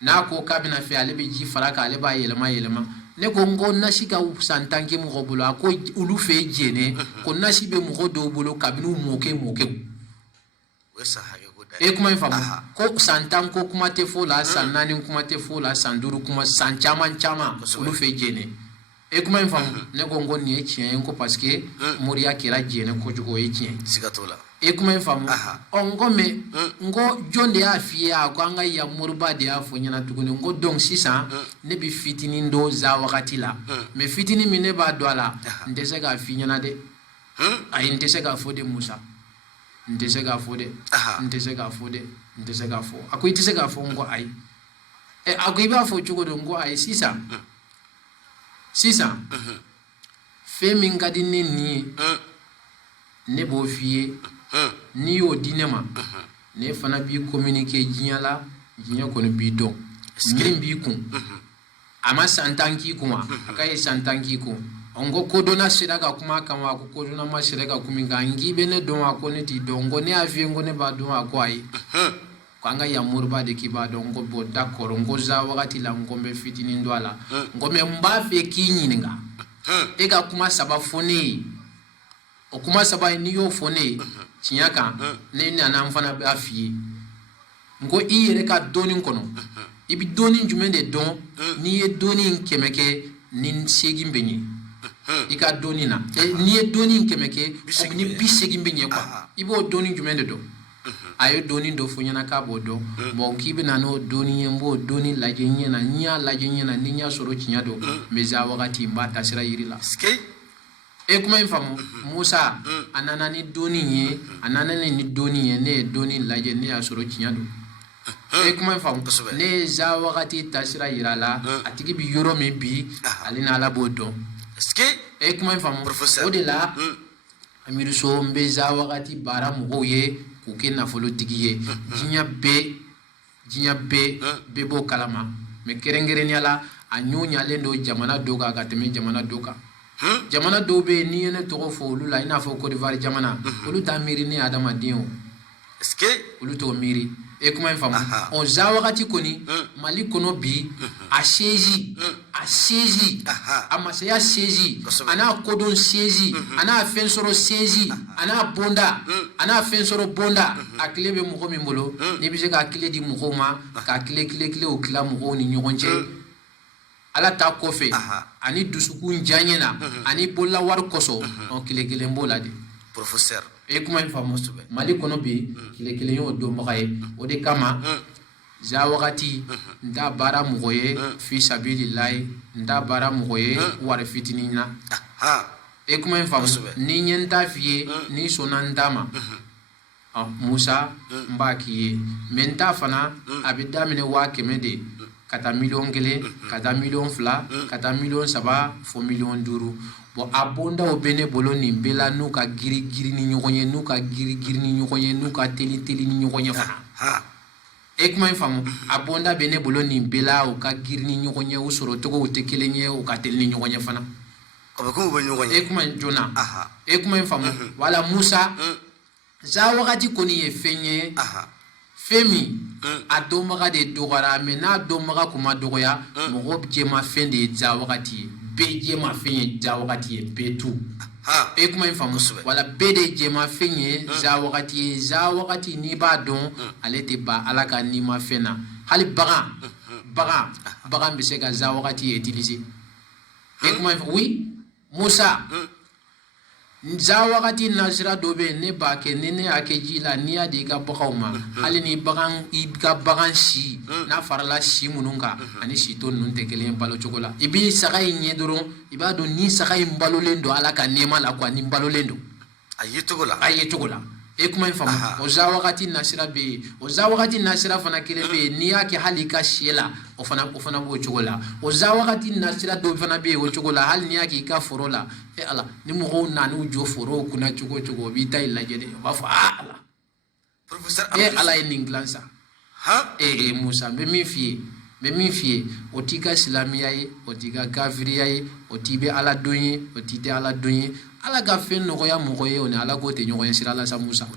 n'a ko k'a bɛna fɛ ale bɛ ji fara kan ale b'a yɛlɛma ne ko n ko nasi ka san 10 kɛ mɔgɔ bolo a ko olu fɛ jɛnɛ ko nasi bɛ mɔgɔ dɔw bolo kabini u mɔkɛ e kuma in faamu ko san 10 ko kuma tɛ fɔ la san 4 kuma tɛ fɔ la san 5 kuma san caman olu fɛ jɛnɛ e kuma in faamu ne ko n ko nin ye tiɲɛ ye ko parce que moriya kɛra jɛnɛ kojugu o ye tiɲɛ siga t'o la e kuma in faamu n ko mɛ n ko jɔn de y'a f'i ye a ko an ka yan moriba de y'a fɔ ɲɛna tuguni n ko donc sisan ne bɛ fitinin dɔ za wagati la mɛ fitinin min ne b'a dɔn a la n tɛ se k'a f'i ɲɛna dɛ ayi n tɛ se k'a fɔ de Musa n tɛ se k'a fɔ dɛ n tɛ se k'a fɔ dɛ n tɛ se k'a fɔ a ko i tɛ se k'a fɔ n ko ayi a ko i b'a fɔ cogo di n ko ayi sisan fɛn min ka di ne nin ye ne b'o f'i ye n'i y'o di ne ma ne fana b'i communiquer diɲɛ la diɲɛ kɔni b'i dɔn min b'i kun a ma san 10 k'i kun wa a ka ye san 10 k'i kun n ko kodɔnna sera ka kuma kama a ko kodɔnna ma sera ka kuma kan n k'i bɛ ne dɔn a ko ne t'i dɔn n ko ne y'a f'i ye n ko ne b'a dɔn a ko ayi ko an ka yan moriba de k'i b'a dɔn n ko bon d'accord n ko za wagati la n ko n bɛ fitinin dɔn a la n ko mɛ n b'a fɛ k'i ɲininka e ka kuma 3 fɔ ne ye o kuma 3 n'i y'o fɔ ne ye tiɲɛ kan ne nana n fana b'a f'i ye n ko i yɛrɛ ka dɔnni kɔnɔ i bɛ dɔnni jumɛn de dɔn n'i ye dɔnni 100 kɛ ni 8 bɛ ɲɛ i ka dɔnni na n'i ye dɔnni 100 kɛ ni 80 bɛ ɲɛ quoi i b'o dɔnni jumɛn de dɔn a ye dɔnni dɔ fɔ ɲɛna k'a b'o dɔn bon k'i bɛ na n'o dɔnni ye n b'o dɔnni lajɛ n ɲɛna n'i y'a lajɛ n ɲɛna ni n y'a sɔrɔ tiɲɛ don n bɛ za wagati n b'a taasira yiri la e kuma in faamu Musa a nana ni dɔnni ye a nana ni dɔnni ye ne ye dɔnni lajɛ ne y'a sɔrɔ tiɲɛ don e kuma in faamu ne ye za wagati taasira yira la a tigi bɛ yɔrɔ min bi ale n'Ala b'o dɔn e kuma in faamu o de la Amiruso n bɛ za wagati baara mɔgɔw ye k'u kɛ nafolotigi ye diɲɛ bɛɛ b'o kalama mɛ kɛrɛnkɛrɛnnenya la a ɲɔɲalen don jamana dɔw kan ka tɛmɛ jamana dɔw kan jamana dɔw bɛ yen n'i ye ne tɔgɔ fɔ olu la i n'a fɔ Côte d'Ivoire jamana olu t'a miiri ne ye adamaden o olu t'o miiri e kuma in faamu o za wagati kɔni Mali kɔnɔ bi a siège a masaya siège a n'a kodɔn siège a n'a fɛn sɔrɔ siège a n'a bonda a n'a fɛn sɔrɔ bonda a tile bɛ mɔgɔ min bolo n'i bɛ se k'a tile di mɔgɔw ma k'a tile o tila mɔgɔw ni ɲɔgɔn cɛ Ala ta kɔfɛ ani dusukun diyaɲɛ na ani bolola wari kɔsɔn tile kelen b'o la de professeur e kuma in faamu Mali kɔnɔ bi tile kelen y'o dɔnbaga ye o de kama za wagati n t'a baara mɔgɔ ye fi sabilillahi n t'a baara mɔgɔ ye wari fitinin na e kuma in faamu ni ɲɛ n t'a f'i ye n'i sɔnna n t'a ma Musa n b'a k'i ye mɛ n t'a fana a bɛ daminɛ 100,000 de ka taa 1,000,000 ka taa 2,000,000 ka taa 3,000,000 fo 5,000,000 bon a bondaw bɛ ne bolo nin bɛɛ la n'u ka giri ni ɲɔgɔn ye n'u ka giri ni ɲɔgɔn ye n'u ka teli ni ɲɔgɔn ye fana e kuma in faamu a bonda bɛ ne bolo nin bɛɛ la u ka giri ni ɲɔgɔn ye u sɔrɔ cogow tɛ kelen ye u ka teli ni ɲɔgɔn ye fana e kuma in jona e kuma in faamu wala Musa za wagati kɔni ye fɛn ye fɛn min a dɔnbaga de dɔgɔyara mɛ n'a dɔnbaga kuma dɔgɔya mɔgɔ jɛmafɛn de ye za wagati ye bɛɛ jɛmafɛn ye za wagati ye bɛɛ tu e kuma in faamu wala bɛɛ de jɛmafɛn ye za wagati ye za wagati n'i b'a dɔn ale tɛ ban Ala ka nimafɛn na hali bagan bɛ se ka za wagati utiliser e kuma in faamu oui Musa za wagati nasira dɔ bɛ yen ne b'a kɛ ni ne y'a kɛ ji la n'i y'a di i ka baganw ma hali ni i ka bagan si n'a farala si minnu kan ani si tɔ ninnu tɛ kelen ye balo cogo la i b'i saga in ɲɛ dɔrɔn i b'a dɔn ni saga in balolen don Ala ka nɛɛma la quoi ni balolen don a ye cogo la e kuma in faamu o za wagati nasira bɛ yen o za wagati nasira fana kelen bɛ yen n'i y'a kɛ hali i ka si la o fana b'o cogo la o za wagati nasira dɔ fana bɛ yen o cogo la hali n'i y'a kɛ i ka foro la e Ala ni mɔgɔw nan'u jɔ forow kunna cogo o cogo o b'i ta in lajɛ de o b'a fɔ Ala professeur ala ye nin dilan sa Musa mbe min fiye o t'i ka silamiya ye o t'i ka kafiriya ye o t'i bɛ ala don ye o t'i tɛ ala don ye ala ka fɛn nɔgɔya mɔgɔ ye o ni ala k'o tɛ ɲɔgɔn ye sira la sa Musa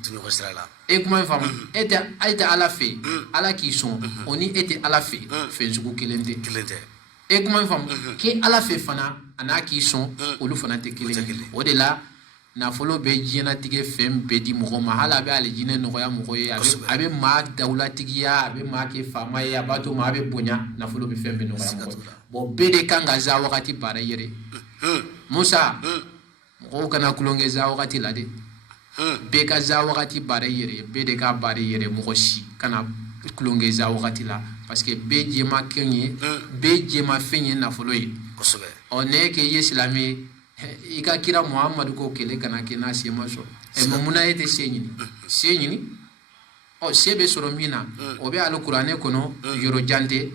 kuma in faamu e tɛ ala fɛ ala k'i sɔn o ni e tɛ ala fɛ fɛn sugu kelen tɛ kuma in faamu k'e ala fɛ fana a n'a k'i sɔn olu fana tɛ kelen ye o de la nafolo bɛ diɲɛlatigɛ fɛn bɛɛ di mɔgɔ ma hali a bɛ alijinɛ nɔgɔya mɔgɔ ye a bɛ maa dawulatigiya a bɛ maa kɛ faama ye a b'a to maa bɛ bonya nafolo bɛ fɛn bɛɛ nɔgɔya mɔgɔ ye bon bɛɛ de kan ka za wagati baara i yɛrɛ Musa mɔgɔw kana kulonkɛ za wagati la dɛ bɛɛ ka za wagati baara i yɛrɛ bɛɛ de ka baara i yɛrɛ mɔgɔ si kana kulonkɛ za wagati la parce que bɛɛ jɛma fɛn ye bɛɛ jɛma fɛn ye nafolo ye ne k'e ye silamɛ ye i ka kira Muhamadu ko kele kana kɛ n'a se ma sɔrɔ mais munna e tɛ se ɲini se bɛ sɔrɔ min na o bɛ alikuranɛ kɔnɔ yɔrɔ jan tɛ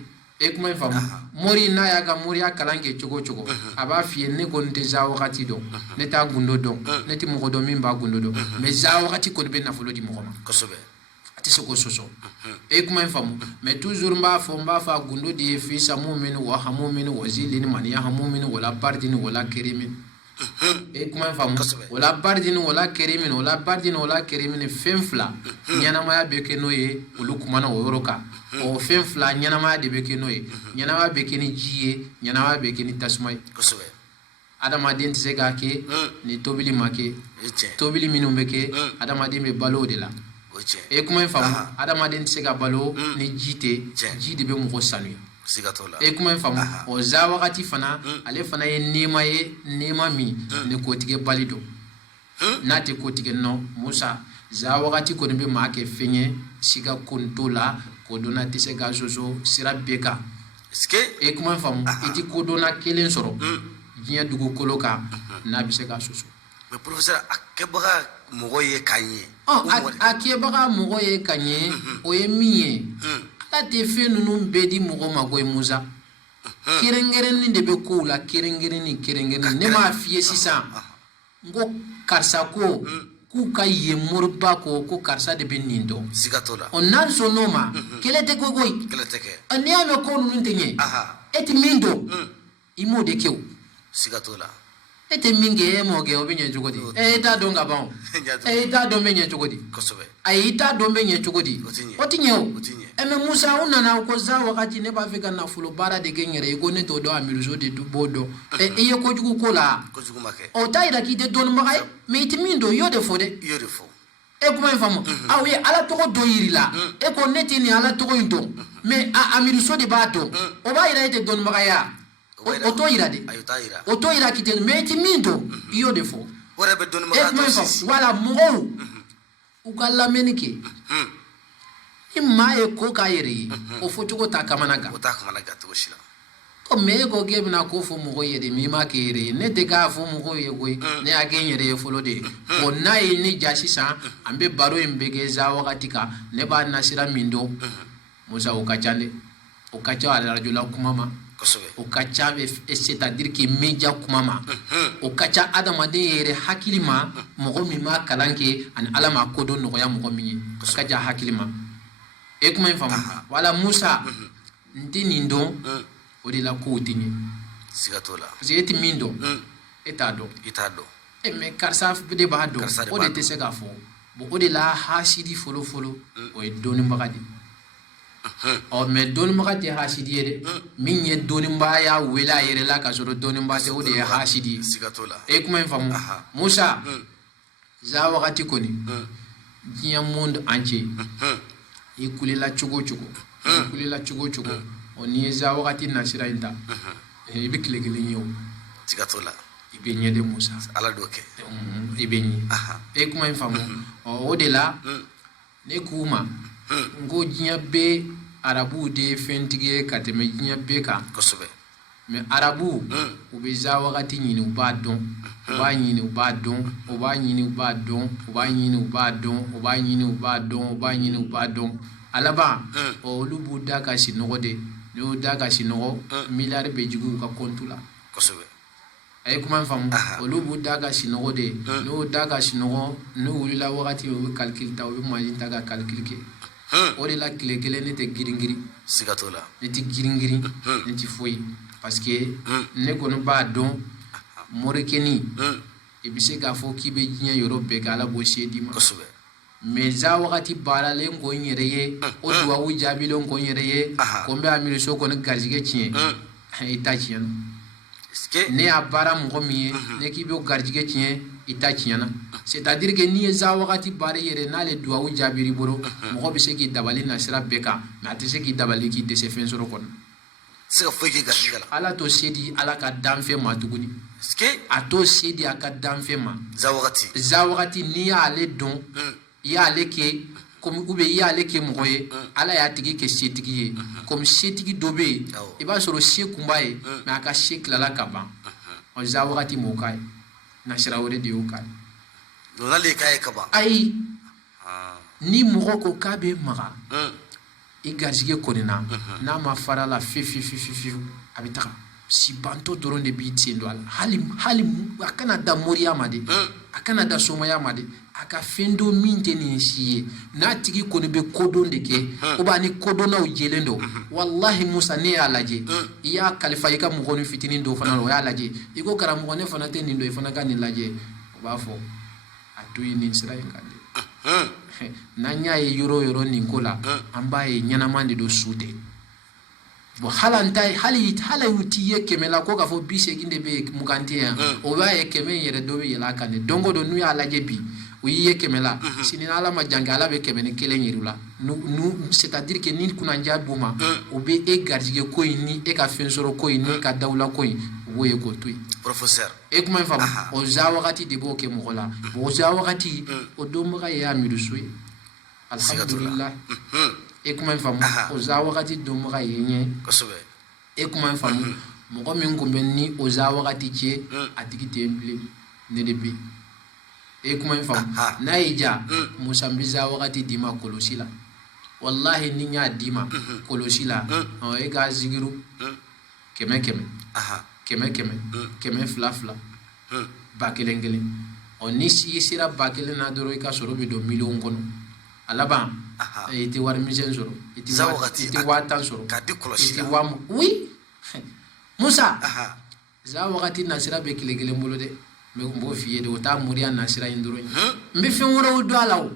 kuma in faamu mori n'a y'a ka moriya kalan kɛ cogo o cogo a b'a f'i ye ne kɔni tɛ za wagati dɔn ne t'a gundo dɔn ne tɛ mɔgɔ dɔn min b'a gundo dɔn mais za wagati kɔni bɛ nafolo di mɔgɔ ma a tɛ se k'o sɔsɔ kuma in faamu mais toujours n b'a fɔ a gundo de ye fi samu min wa hamu min wa zilin maniya hamu min wala bardin wala kerimin kuma in faamu wala bardin wala kerimin wala bardin wala kerimin fɛn fila ɲɛnamaya bɛ kɛ n'o ye olu kumana o yɔrɔ kan o fɛn fila ɲɛnamaya de bɛ kɛ n'o ye ɲɛnamaya bɛ kɛ ni ji ye ɲɛnamaya bɛ kɛ ni tasuma ye adamaden tɛ se k'a kɛ ni tobili ma kɛ tobili minnu bɛ kɛ adamaden bɛ balo o de la kuma in faamu adamaden tɛ se ka balo ni ji tɛ ji de bɛ mɔgɔ sanuya kuma in faamu o za wagati fana ale fana ye nɛɛma ye nɛɛma min ni kotigɛ bali don n'a tɛ kotigɛ nɔ Musa za wagati kɔni bɛ maa kɛ fɛn ye si ka ko t'o la kodɔnna tɛ se ka sɔsɔ sira bɛɛ kan kuma in faamu i tɛ kodɔnna kelen sɔrɔ diɲɛ dugukolo kan n'a bɛ se ka sɔsɔ mais professeur a kɛbaga mɔgɔ ye ka ɲɛ a kɛbaga mɔgɔ ye ka ɲɛ o ye min ye ala tɛ fɛn ninnu bɛɛ di mɔgɔ ma koyi Musa kɛrɛnkɛrɛnni de bɛ kow la kɛrɛnkɛrɛnni ne m'a f'i ye sisan n ko karisa ko k'u ka yen moriba ko karisa de bɛ nin dɔn n'an sɔnn'o ma kɛlɛ tɛ koyi n'i y'a mɛn ko ninnu tɛ ɲɛ e tɛ min dɔn i m'o de kɛ o e tɛ min kɛ e m'o kɛ o bɛ ɲɛ cogo di e t'a dɔn ka ban e t'a dɔn bɛ ɲɛ cogo di ayi i t'a dɔn bɛ ɲɛ cogo di o tɛ ɲɛ o mais Musa u nana ko za wagati ne b'a fɛ ka nafolo baara de kɛ n yɛrɛ ye ko ne t'o dɔn a miiriso de b'o dɔn i ye kojugu ko la o t'a yira k'i tɛ dɔnnibaga ye mais i tɛ min dɔn i y'o de fɔ dɛ kuma in faamu aw ye ala tɔgɔ dɔ yiri la e ko ne tɛ nin ala tɔgɔ in dɔn mais a miiriso de b'a dɔn o b'a yira e tɛ dɔnnibaga ye o t'o yira de o t'o yira k'i tɛ mais i tɛ min dɔn i y'o de fɔ kuma in faamu wala mɔgɔw u ka lamɛnni kɛ ni maa ye ko k'a yɛrɛ ye o fɔcogo t'a kamana gan mais e ko k'e bɛna ko fɔ mɔgɔ ye de mais i m'a kɛ yɛrɛ ye ne tɛ k'a fɔ mɔgɔw ye koyi ne y'a kɛ n yɛrɛ ye fɔlɔ de n'a ye ne ja sisan an bɛ baro in bɛ kɛ za wagati kan ne b'a nasira min dɔn Musa o ka ca dɛ o ka ca arajola kuma ma o ka ca c'est-à-dire que media kuma ma o ka ca adamaden yɛrɛ hakili ma mɔgɔ min m'a kalan kɛ ani ala m'a kodɔn nɔgɔya mɔgɔ min ye o ka ca hakili ma kuma in faamu wala Musa n tɛ nin dɔn o de la kow tɛ ɲɛ parce que e tɛ min dɔn e t'a dɔn mais karisa de b'a dɔn o de tɛ se k'a fɔ bon o de la hasidi fɔlɔ o ye dɔnnibaga de mais dɔnnibaga tɛ hasidi ye dɛ min ye dɔnnibaya wele a yɛrɛ la ka sɔrɔ dɔnniba tɛ o de ye hasidi ye kuma in faamu Musa za wagati kɔni diɲɛ monde entier i kulela cogo o n'i ye za wagati nasira in ta i bɛ tile kelen ye o i bɛ ɲɛ de Musa ala dɔ kɛ i bɛ ɲɛ kuma in faamu o de la ne k'u ma n ko diɲɛ bɛɛ arabuw de ye fɛntigi ye ka tɛmɛ diɲɛ bɛɛ kan mais arabuw u bɛ za wagati ɲini u b'a dɔn u b'a ɲini u b'a dɔn u b'a ɲini u b'a dɔn u b'a ɲini u b'a dɔn u b'a ɲini u b'a dɔn u b'a ɲini u b'a dɔn a laban olu b'u da ka sinɔgɔ de n'i y'u da ka sinɔgɔ miliyari bɛ jigin u ka compte la ay kuma famu olu bu daga sinogo de no daga sinogo no wulila wakati o calcul ta o be majin daga calcul ke o de la kile kele ne te giringiri sigatola ne ti giringiri ne ti foyi parce que ne kono ba don morekeni e bi se ga fo ki be jinya yoro be ga la bo shedi ma kosobe mais za wakati bara le ngo nyere ye o duwa wu jabi le ngo nyere ye ko be amiri so ko ne garjige chien ita chien ne a bara mɔgɔ min ye ne k'i bɛ garijɛgɛ tiɲɛ i ta tiɲɛna c'est à dire que n'i ye za wagati baara yɛrɛ n'ale duwawu jaabiri bolo mɔgɔ bɛ se k'i dabali na sira bɛɛ kan mais a tɛ se k'i dabali k'i dɛsɛ fɛn sɔrɔ kɔnɔ se ka foyi kɛ garijɛgɛ la ala t'o se di ala ka danfɛn ma tuguni a t'o se di a ka danfɛn ma za wagati n'i y'ale dɔn i y'ale kɛ comme ou bien i y'ale kɛ mɔgɔ ye ala y'a tigi kɛ setigi ye comme setigi dɔ bɛ yen i b'a sɔrɔ se kun b'a ye mais a ka se tilala ka ban o za wagati m'o k'a ye nasira wɛrɛ de y'o k'a ye n'ale k'a ye ka ban ayi ni mɔgɔ ko k'a bɛ maga i garijɛgɛ kɔni na n'a ma fara la fiyewu a bɛ taga sibantɔ dɔrɔn de b'i sen don a la hali a kana da moriya ma de a kana da somaya ma de a ka fɛn dɔ min tɛ nin si ye n'a tigi kɔni bɛ kodɔn de kɛ ou bien ni kodɔnnaw jɛlen don walahi Musa ne y'a lajɛ i y'a kalifa i ka mɔgɔnin fitinin dɔw fana la o y'a lajɛ i ko karamɔgɔ ne fana tɛ nin dɔn i fana ka nin lajɛ o b'a fɔ a to ye nin sira in kan de n'an y'a ye yɔrɔ o yɔrɔ nin ko la an b'a ye ɲɛnama de don su tɛ bon hali u t'i ye kɛmɛ la ko k'a fɔ 80 de bɛ yen 20 tɛ yan o b'a ye kɛmɛ in yɛrɛ dɔ bɛ yɛlɛ a kan de don o don n'u y'a lajɛ bi u y'i ye kɛmɛ la sini ala ma jan kɛ ala bɛ 101 yir'u la c'est à dire que ni kunnadiya d'u ma o bɛ e garijɛgɛ ko in ni e ka fɛn sɔrɔ ko in ni ka dawula ko in u b'o ye k'o to yen professeur e kuma in faamu o za wagati de b'o kɛ mɔgɔ la o za wagati o dɔnbaga ye amidu so ye alhamdulillah e kuma in faamu o za wagati dɔnbaga ye ɲɛ e kuma in faamu mɔgɔ min tun bɛ ni o za wagati cɛ a tigi tɛ yen bilen ne de bɛ yen e kuma in faamu n'a y'i ja Musa n bɛ za wagati d'i ma kɔlɔsi la wallahi ni n y'a d'i ma kɔlɔsi la e k'a zigiru 100 100 200 1000 ni i sera 1000 na dɔrɔn i ka sɔrɔ bɛ don miliyɔn kɔnɔ a laban i tɛ wari misɛn sɔrɔ i tɛ 10,000 sɔrɔ i tɛ 10,000 oui Musa za wagati nasira bɛ tile kelen bolo dɛ mais n b'o f'i ye de o t'a moriya nasira in dɔrɔn ye n bɛ fɛn wɛrɛw don a la o n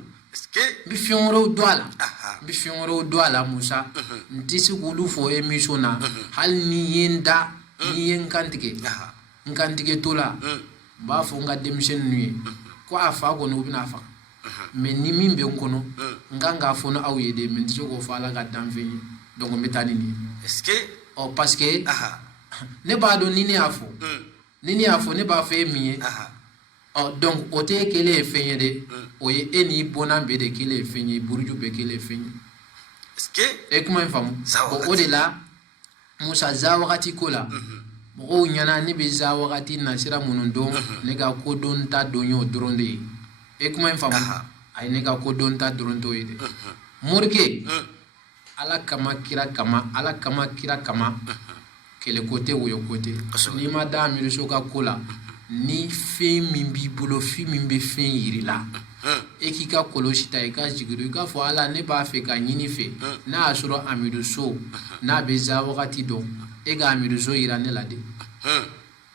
bɛ fɛn wɛrɛw don a la Musa n tɛ se k'olu fɔ émission na hali ni ye n da ni ye n kantigɛ to la n b'a fɔ n ka denmisɛnnin ninnu ye ko a fa kɔni u bɛna faga mais ni min bɛ n kɔnɔ n kan k'a fɔ n'aw ye de mais n tɛ se k'o fɔ ala ka danfɛn ye donc n bɛ taa ni nin ye parce que ne b'a dɔn ni ne y'a fɔ ne b'a fɔ e min ye donc o tɛ kelen ye fɛn ye dɛ o ye e ni bɔnna bɛɛ de kelen ye fɛn ye buruju bɛɛ kelen ye fɛn ye e kuma in faamu o de la Musa za wagati ko la mɔgɔw ɲɛna ne bɛ za wagati nasira minnu dɔn ne ka kodɔn ta dɔn ye o dɔrɔn de ye e kuma in faamu a ye ne ka kodɔn ta dɔrɔn t'o ye dɛ morike ala kama kira kama kɛlɛ ko tɛ woyo ko tɛ n'i ma da amiruso ka ko la ni fɛn min b'i bolo fɛn min bɛ fɛn yiri la e k'i ka kɔlɔsi ta i ka jigiru i k'a fɔ ala ne b'a fɛ ka ɲini fɛ n'a y'a sɔrɔ amiruso n'a bɛ za wagati dɔn e ka amiruso yira ne la de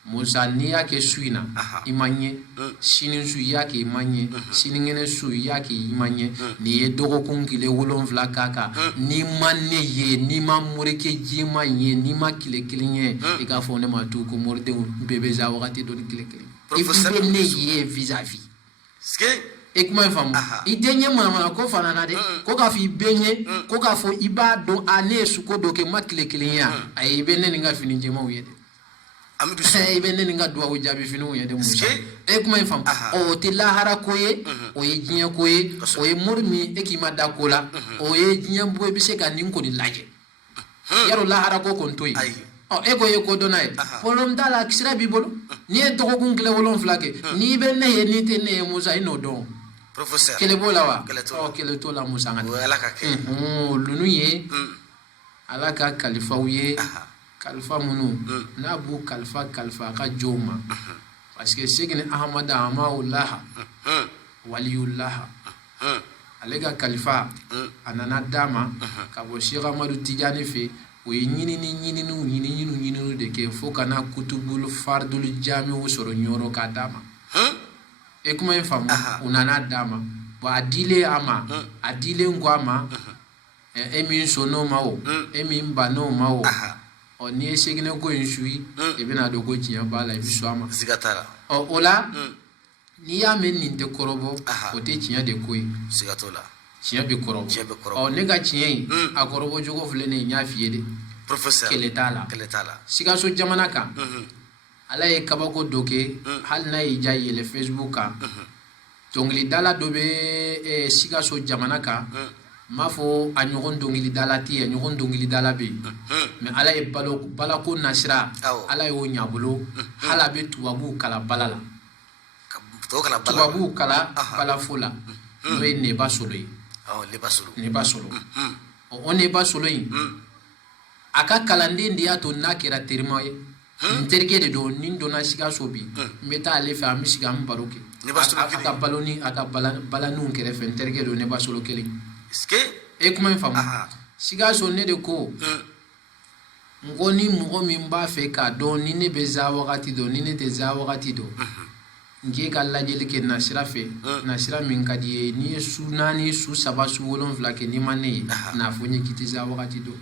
Musa n'i y'a kɛ su in na i ma ɲɛ sini su i y'a kɛ i ma ɲɛ sinikɛnɛ su i y'a kɛ i ma ɲɛ n'i ye dɔgɔkun 7 k'a kan n'i ma ne ye n'i ma morike jima ye n'i ma tile 1 ye i k'a fɔ ne ma tu ko moridenw bɛɛ bɛ za wagati dɔ ni tile 1 i bɛ ne ye vis-à-vis e kuma in faamu i den ye manamana ko fana na dɛ ko k'a fɔ i bɛ ɲɛ ko k'a fɔ i b'a dɔn a ne ye suko dɔ kɛ n ma tile 1 ye ayi i bɛ ne ni n ka fini jɛmaw ye dɛ i bɛ ne ni n ka duwawu jaabi finiw ye dɛ Musa e kuma in faamu o tɛ lahara ko ye o ye diɲɛ ko ye o ye mori min e k'i ma da ko la o ye diɲɛ bɔ i bɛ se ka nin kɔni lajɛ yarɔ lahara ko kɔni to yen e ko ye ko dɔnna ye problème t'a la sira b'i bolo n'i ye dɔgɔkun 7 kɛ n'i bɛ ne ye n'i tɛ ne ye Musa i n'o dɔn kɛlɛ b'o la wa kɛlɛ t'o la Musa n ka lunun ye ala ka kalifaw ye kalifa minnu n'a b'u kalifa a ka jɔnw ma parce que Segini Ahamada Amawulaha waliyulaha ale ka kalifa a nana d'a ma ka bɔ Cheikh Amadu Tijani fɛ o ye ɲininiw de kɛ fo ka na kutubul fardul jami'u sɔrɔ ɲɔrɔ k'a d'a ma e kuma in faamu u nana d'a ma bon a dilen a ma a dilen ko a ma e min sɔnn'o ma o e min bann'o ma o n'i ye Segini ko in suit i bɛna dɔn ko tiɲɛ b'a la i bɛ sɔn a ma siga t'a la o la n'i y'a mɛn nin tɛ kɔrɔbɔ o tɛ tiɲɛ de ko ye siga t'o la tiɲɛ bɛ kɔrɔbɔ ne ka tiɲɛ in a kɔrɔbɔ cogo filɛ nin ye n y'a f'i ye de professeur kɛlɛ t'a la Sikaso jamana kan ala ye kabako dɔ kɛ hali n'a y'i ja yɛlɛ Facebook kan dɔnkilidala dɔ bɛ Sikaso jamana kan n m'a fɔ a ɲɔgɔn dɔnkilidala tɛ yen a ɲɔgɔn dɔnkilidala bɛ yen mais ala ye balako nasira ala y'o ɲabolo hali a bɛ tubabuw kala bala la tubabuw kala balafo la n'o ye Neba Solo ye Neba Solo o Neba Solo in a ka kalanden de y'a to n'a kɛra terima ye n terikɛ de don ni n donna Sikaso bi n bɛ taa ale fɛ an bɛ sigi an bɛ baro kɛ a ka balaniw kɛrɛfɛ n terikɛ don Neba Solo kelen e kuma in faamu Sikaso ne de ko n ko ni mɔgɔ min b'a fɛ k'a dɔn ni ne bɛ za wagati dɔn ni ne tɛ za wagati dɔn n k'e ka lajɛli kɛ nasira fɛ nasira min ka di ye n'i ye su 4 su 3 su 7 kɛ n'i ma ne ye n'a fɔ n ye k'i tɛ za wagati dɔn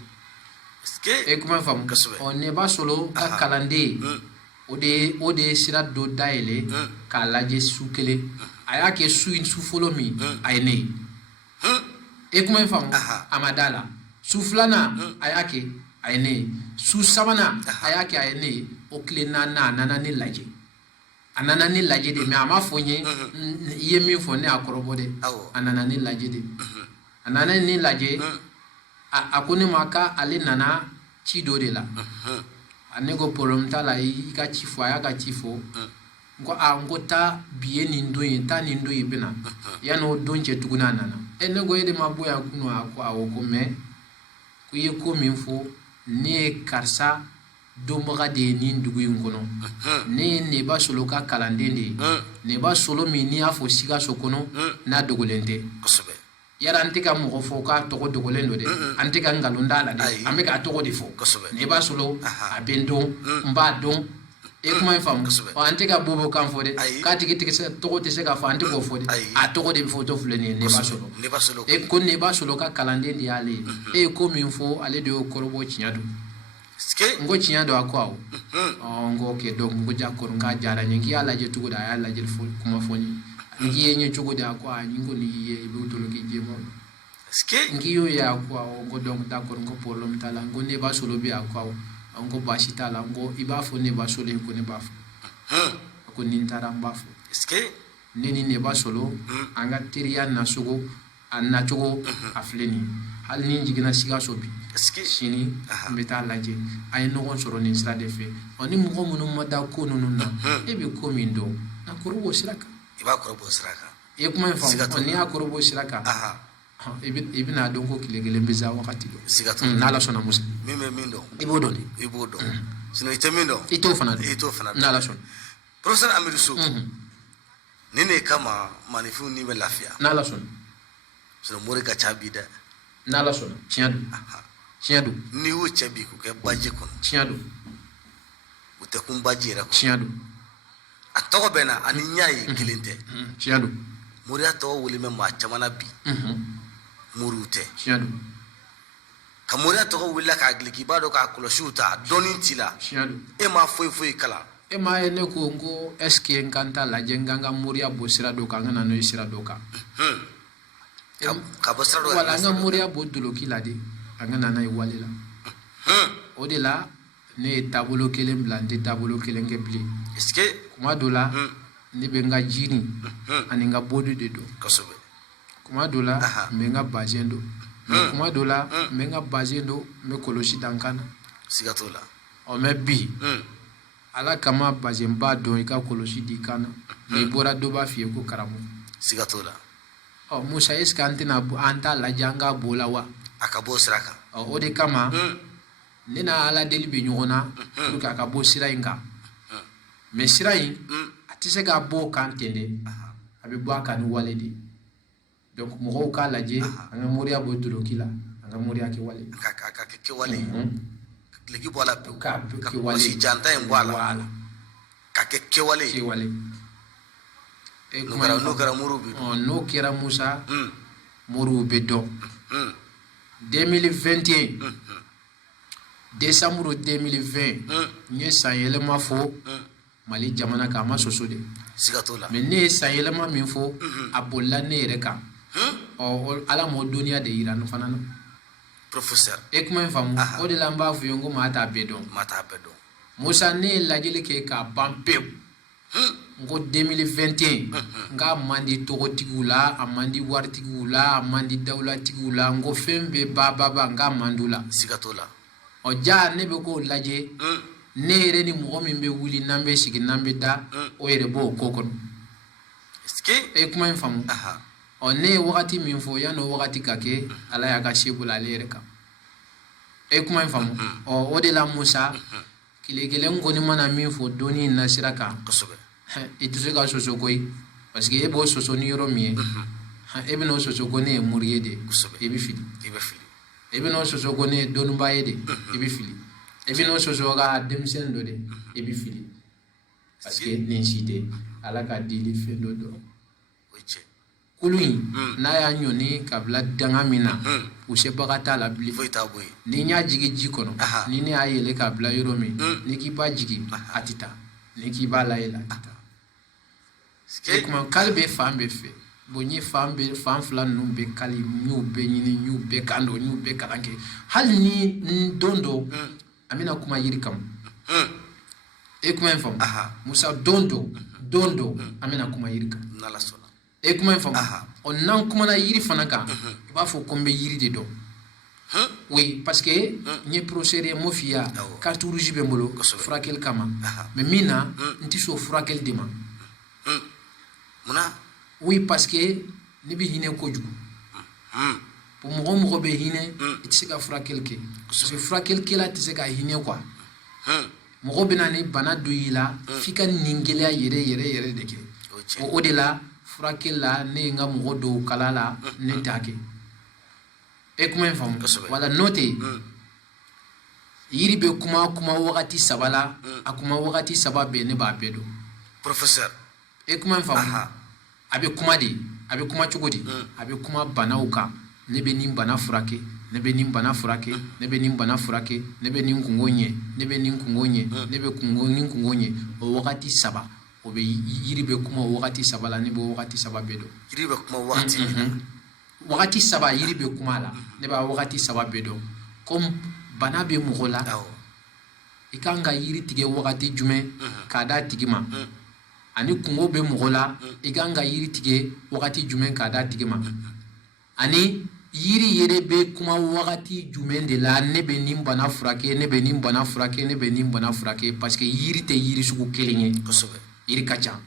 e kuma in faamu Neba Solo ka kalanden o de ye sira dɔ dayɛlɛ k'a lajɛ su kelen a y'a kɛ su fɔlɔ min a ye ne ye e kuma in faamu a ma da la su 2nan a y'a kɛ a ye ne ye su 3nan a y'a kɛ a ye ne ye o tile 4nan a nana ne lajɛ de mais a ma fɔ n ye i ye min fɔ ne y'a kɔrɔbɔ dɛ a nana ne lajɛ de a nana ne lajɛ a ko ne ma k'ale nana ci dɔ de la ne ko problème t'a la i ka ci fɔ a y'a ka ci fɔ n ko taa bi ye nin don ye taa nin don ye i bɛ na yanni o don cɛ tuguni a nana ne ko e de ma bɔ yan kunun a ko awɔ ko mais ko i ye ko min fɔ ne ye karisa dɔnbaga de ye nin dugu in kɔnɔ ne ye Neba Solo ka kalanden de ye Neba Solo min n'i y'a fɔ Sikaso kɔnɔ n'a dogolen tɛ yara an tɛ ka mɔgɔ fɔ k'a tɔgɔ dogolen don dɛ an tɛ ka nkalon d'a la dɛ an bɛ k'a tɔgɔ de fɔ Neba Solo a bɛ n dɔn n b'a dɔn e kuma in faamu an tɛ ka bɔ kan fɔ dɛ k'a tigi tɔgɔ tɛ se ka fɔ an tɛ k'o fɔ dɛ a tɔgɔ de bɛ fɔ to filɛ nin ye Neba Solo e ko Neba Solo ka kalanden de y'ale ye e ye ko min fɔ ale de y'o kɔrɔbɔ tiɲɛ don n ko tiɲɛ don a ko awɔ n ko ok donc n ko jakɔrɔ n k'a diyara n ye k'i y'a lajɛ cogo di a y'a lajɛ kuma fɔ n ye n k'i ye n ye cogo di a ko n ko n'i ye i b'o tolo k'i jɛma n k'i y'o ye a ko awɔ n ko donc d'accord n ko problème t'a la n ko Neba Solo bɛ a ko awɔ n ko baasi t'a la n ko i b'a fɔ Neba Solo ye ko ne b'a fɔ a ko ni n taara n b'a fɔ ne ni Neba Solo an ka teriya nacogo a filɛ nin ye hali ni n jiginna Sikaso bi sini n bɛ taa lajɛ a ye ɲɔgɔn sɔrɔ nin sira de fɛ ni mɔgɔ minnu ma da ko ninnu na e bɛ ko min dɔn na kɔrɔbɔ sira kan i b'a kɔrɔbɔ sira kan i ye kuma in faamu n'i y'a kɔrɔbɔ sira kan i bɛna dɔn ko tile kelen bɛ za wagati dɔn n'Ala sɔnna Musa min bɛ min dɔn i b'o dɔn de i b'o dɔn sinon i tɛ min dɔn i t'o fana dɔn n'Ala sɔnna professeur Amidu So nin de kama maanifinw ni bɛ lafiya n'Ala sɔnna sinon mori ka ca bi dɛ n'Ala sɔnna tiɲɛ don n'i y'o cɛ bi k'o kɛ baji kɔnɔ tiɲɛ don o tɛ kun baji yɛrɛ kɔnɔ tiɲɛ don a tɔgɔ bɛ na ani ɲa ye kelen tɛ tiɲɛ don moriya tɔgɔ wele mɛ maa caman na bi moriw tɛ tiɲɛ don ka moriya tɔgɔ wele k'a giliki i b'a dɔn k'a kɔlɔsiw ta dɔnni t'i la tiɲɛ don e ma foyi kalan e m'a ye ne ko n ko est ce que n kan t'a lajɛ n kan ka moriya bɔ sira dɔ kan n ka na n'o ye sira dɔ kan ka bɔ sira dɔ kan wala an ka moriya bɔ doloki la de an ka na n'a ye wale la o de la ne ye taabolo kelen bila n tɛ taabolo kelen kɛ bilen est ce que kuma dɔ la ne bɛ n ka jiri ani n ka bɔdi de dɔn kosɛbɛ kuma dɔ la n bɛ n ka bazɛn dɔn mais kuma dɔ la n bɛ n ka bazɛn dɔn n bɛ kɔlɔsi da n kan na siga t'o la mais bi ala kama bazɛn b'a dɔn i ka kɔlɔsi di kan na n'i bɔra dɔ b'a f'i ye ko karamɔgɔ siga t'o la Musa est ce que an t'a lajɛ an k'a bɔ o la wa a ka bɔ sira kan o de kama ne na ala deli be ɲɔgɔnna pour que a ka bɔ sira in kan mais sira in a tɛ se ka bɔ kan ten de a bɛ bɔ a kan ni wale de donc mɔgɔw k'a lajɛ an ka moriya bɔ doloki la an ka moriya kɛ wale ka kɛ kɛwale ka tileki bɔ a la pewu ka kɛwale kɔlɔsi janta in bɔ a la ka kɛ kɛwale n'o kɛra moriw bɛ dɔn n'o kɛra Musa moriw bɛ dɔn 2021 décembre 2020 n ye san yɛlɛma fɔ Mali jamana kan a ma soso de siga t'o la mais ne ye san yɛlɛma min fɔ a bolila ne yɛrɛ kan ala m'o dɔnniya de yira n fana na professeur kuma in faamu o de la n b'a fɔ ye ko maa t'a bɛɛ dɔn Musa ne ye lajɛli kɛ k'a ban pewu n ko 2021 n k'a man di tɔgɔtigiw la a man di waritigiw la a man di dawulatigiw la n ko fɛn bɛɛ ba n k'a man d'u la siga t'o la ja ne bɛ k'o lajɛ ne yɛrɛ ni mɔgɔ min bɛ wuli n'an bɛ sigi n'an bɛ da o yɛrɛ b'o ko kɔnɔ kuma in faamu ne ye wagati min fɔ yanni o wagati ka kɛ ala y'a ka se bolo ale yɛrɛ kan kuma in faamu o de la Musa tile kelen kɔni mana min fɔ dɔnni in na sira kan i tɛ se ka soso koyi parce que e b'o soso ni yɔrɔ min ye e bɛn'o soso ko ne ye mori ye de i bɛ fili e bɛn'o soso ko ne ye dɔnnibaa ye de i bɛ fili e bɛn'o soso ka denmisɛn dɔ de i bɛ fili parce que nin si tɛ ala ka dili fɛn dɔ dɔn kulu in n'a y'a ɲɔni ka bila danga min na u sebaga t'a la bilen ni n y'a jigi ji kɔnɔ ni ne y'a yɛlɛ k'a bila yɔrɔ min ni k'i b'a jigi a tɛ taa ni k'i b'a layɛlɛ a tɛ taa kuma k'ale bɛ fan bɛɛ fɛ bon n ye fan fila ninnu bɛɛ kali n y'u bɛɛ ɲini n y'u bɛɛ kan don n y'u bɛɛ kalan kɛ hali ni don dɔ a bɛna kuma yiri kama kuma in faamu Musa don dɔ a bɛna kuma yiri kan kuma in faamu n'an kumana yiri fana kan i b'a fɔ ko n bɛ yiri de dɔn oui parce que n ye professeur ye n m'o f'i ye carte rouge bɛ n bolo furakɛli kama mais min na n tɛ sɔn furakɛli de ma oui parce que ne bɛ hinɛ kojugu mɔgɔ bɛ hinɛ i tɛ se ka furakɛli kɛ parce que furakɛlikɛla tɛ se ka hinɛ quoi mɔgɔ bɛ na ni bana dɔ y'i la f'i ka nin gɛlɛya yɛrɛ de kɛ o de la furakɛli la ne ye n ka mɔgɔ dɔw kala la ne t'a kɛ kuma in faamu wala n'o tɛ yiri bɛ kuma wagati saba la a kuma wagati saba bɛɛ ne b'a bɛɛ dɔn professeur kuma in faamu a bɛ kuma de a bɛ kuma cogo di a bɛ kuma banaw kan ne bɛ nin bana furakɛ ne bɛ nin bana furakɛ ne bɛ nin bana furakɛ ne bɛ nin kungo ɲɛ ne bɛ nin kungo ɲɛ ne bɛ nin kungo ɲɛ o wagati saba o bɛ yiri bɛ kuma o wagati saba la ne bɛ wagati saba bɛɛ dɔn yiri bɛ kuma wagati min na wagati saba yiri bɛ kuma la ne b'a wagati saba bɛɛ dɔn comme bana bɛ mɔgɔ la i kan ka yiri tigɛ wagati jumɛn k'a d'a tigi ma ani kungo bɛ mɔgɔ la i kan ka yiri tigɛ wagati jumɛn k'a d'a tigi ma ani yiri yɛrɛ bɛ kuma wagati jumɛn de la ne bɛ nin bana furakɛ ne bɛ nin bana furakɛ ne bɛ nin bana furakɛ parce que yiri tɛ yiri sugu kelen ye yiri ka ca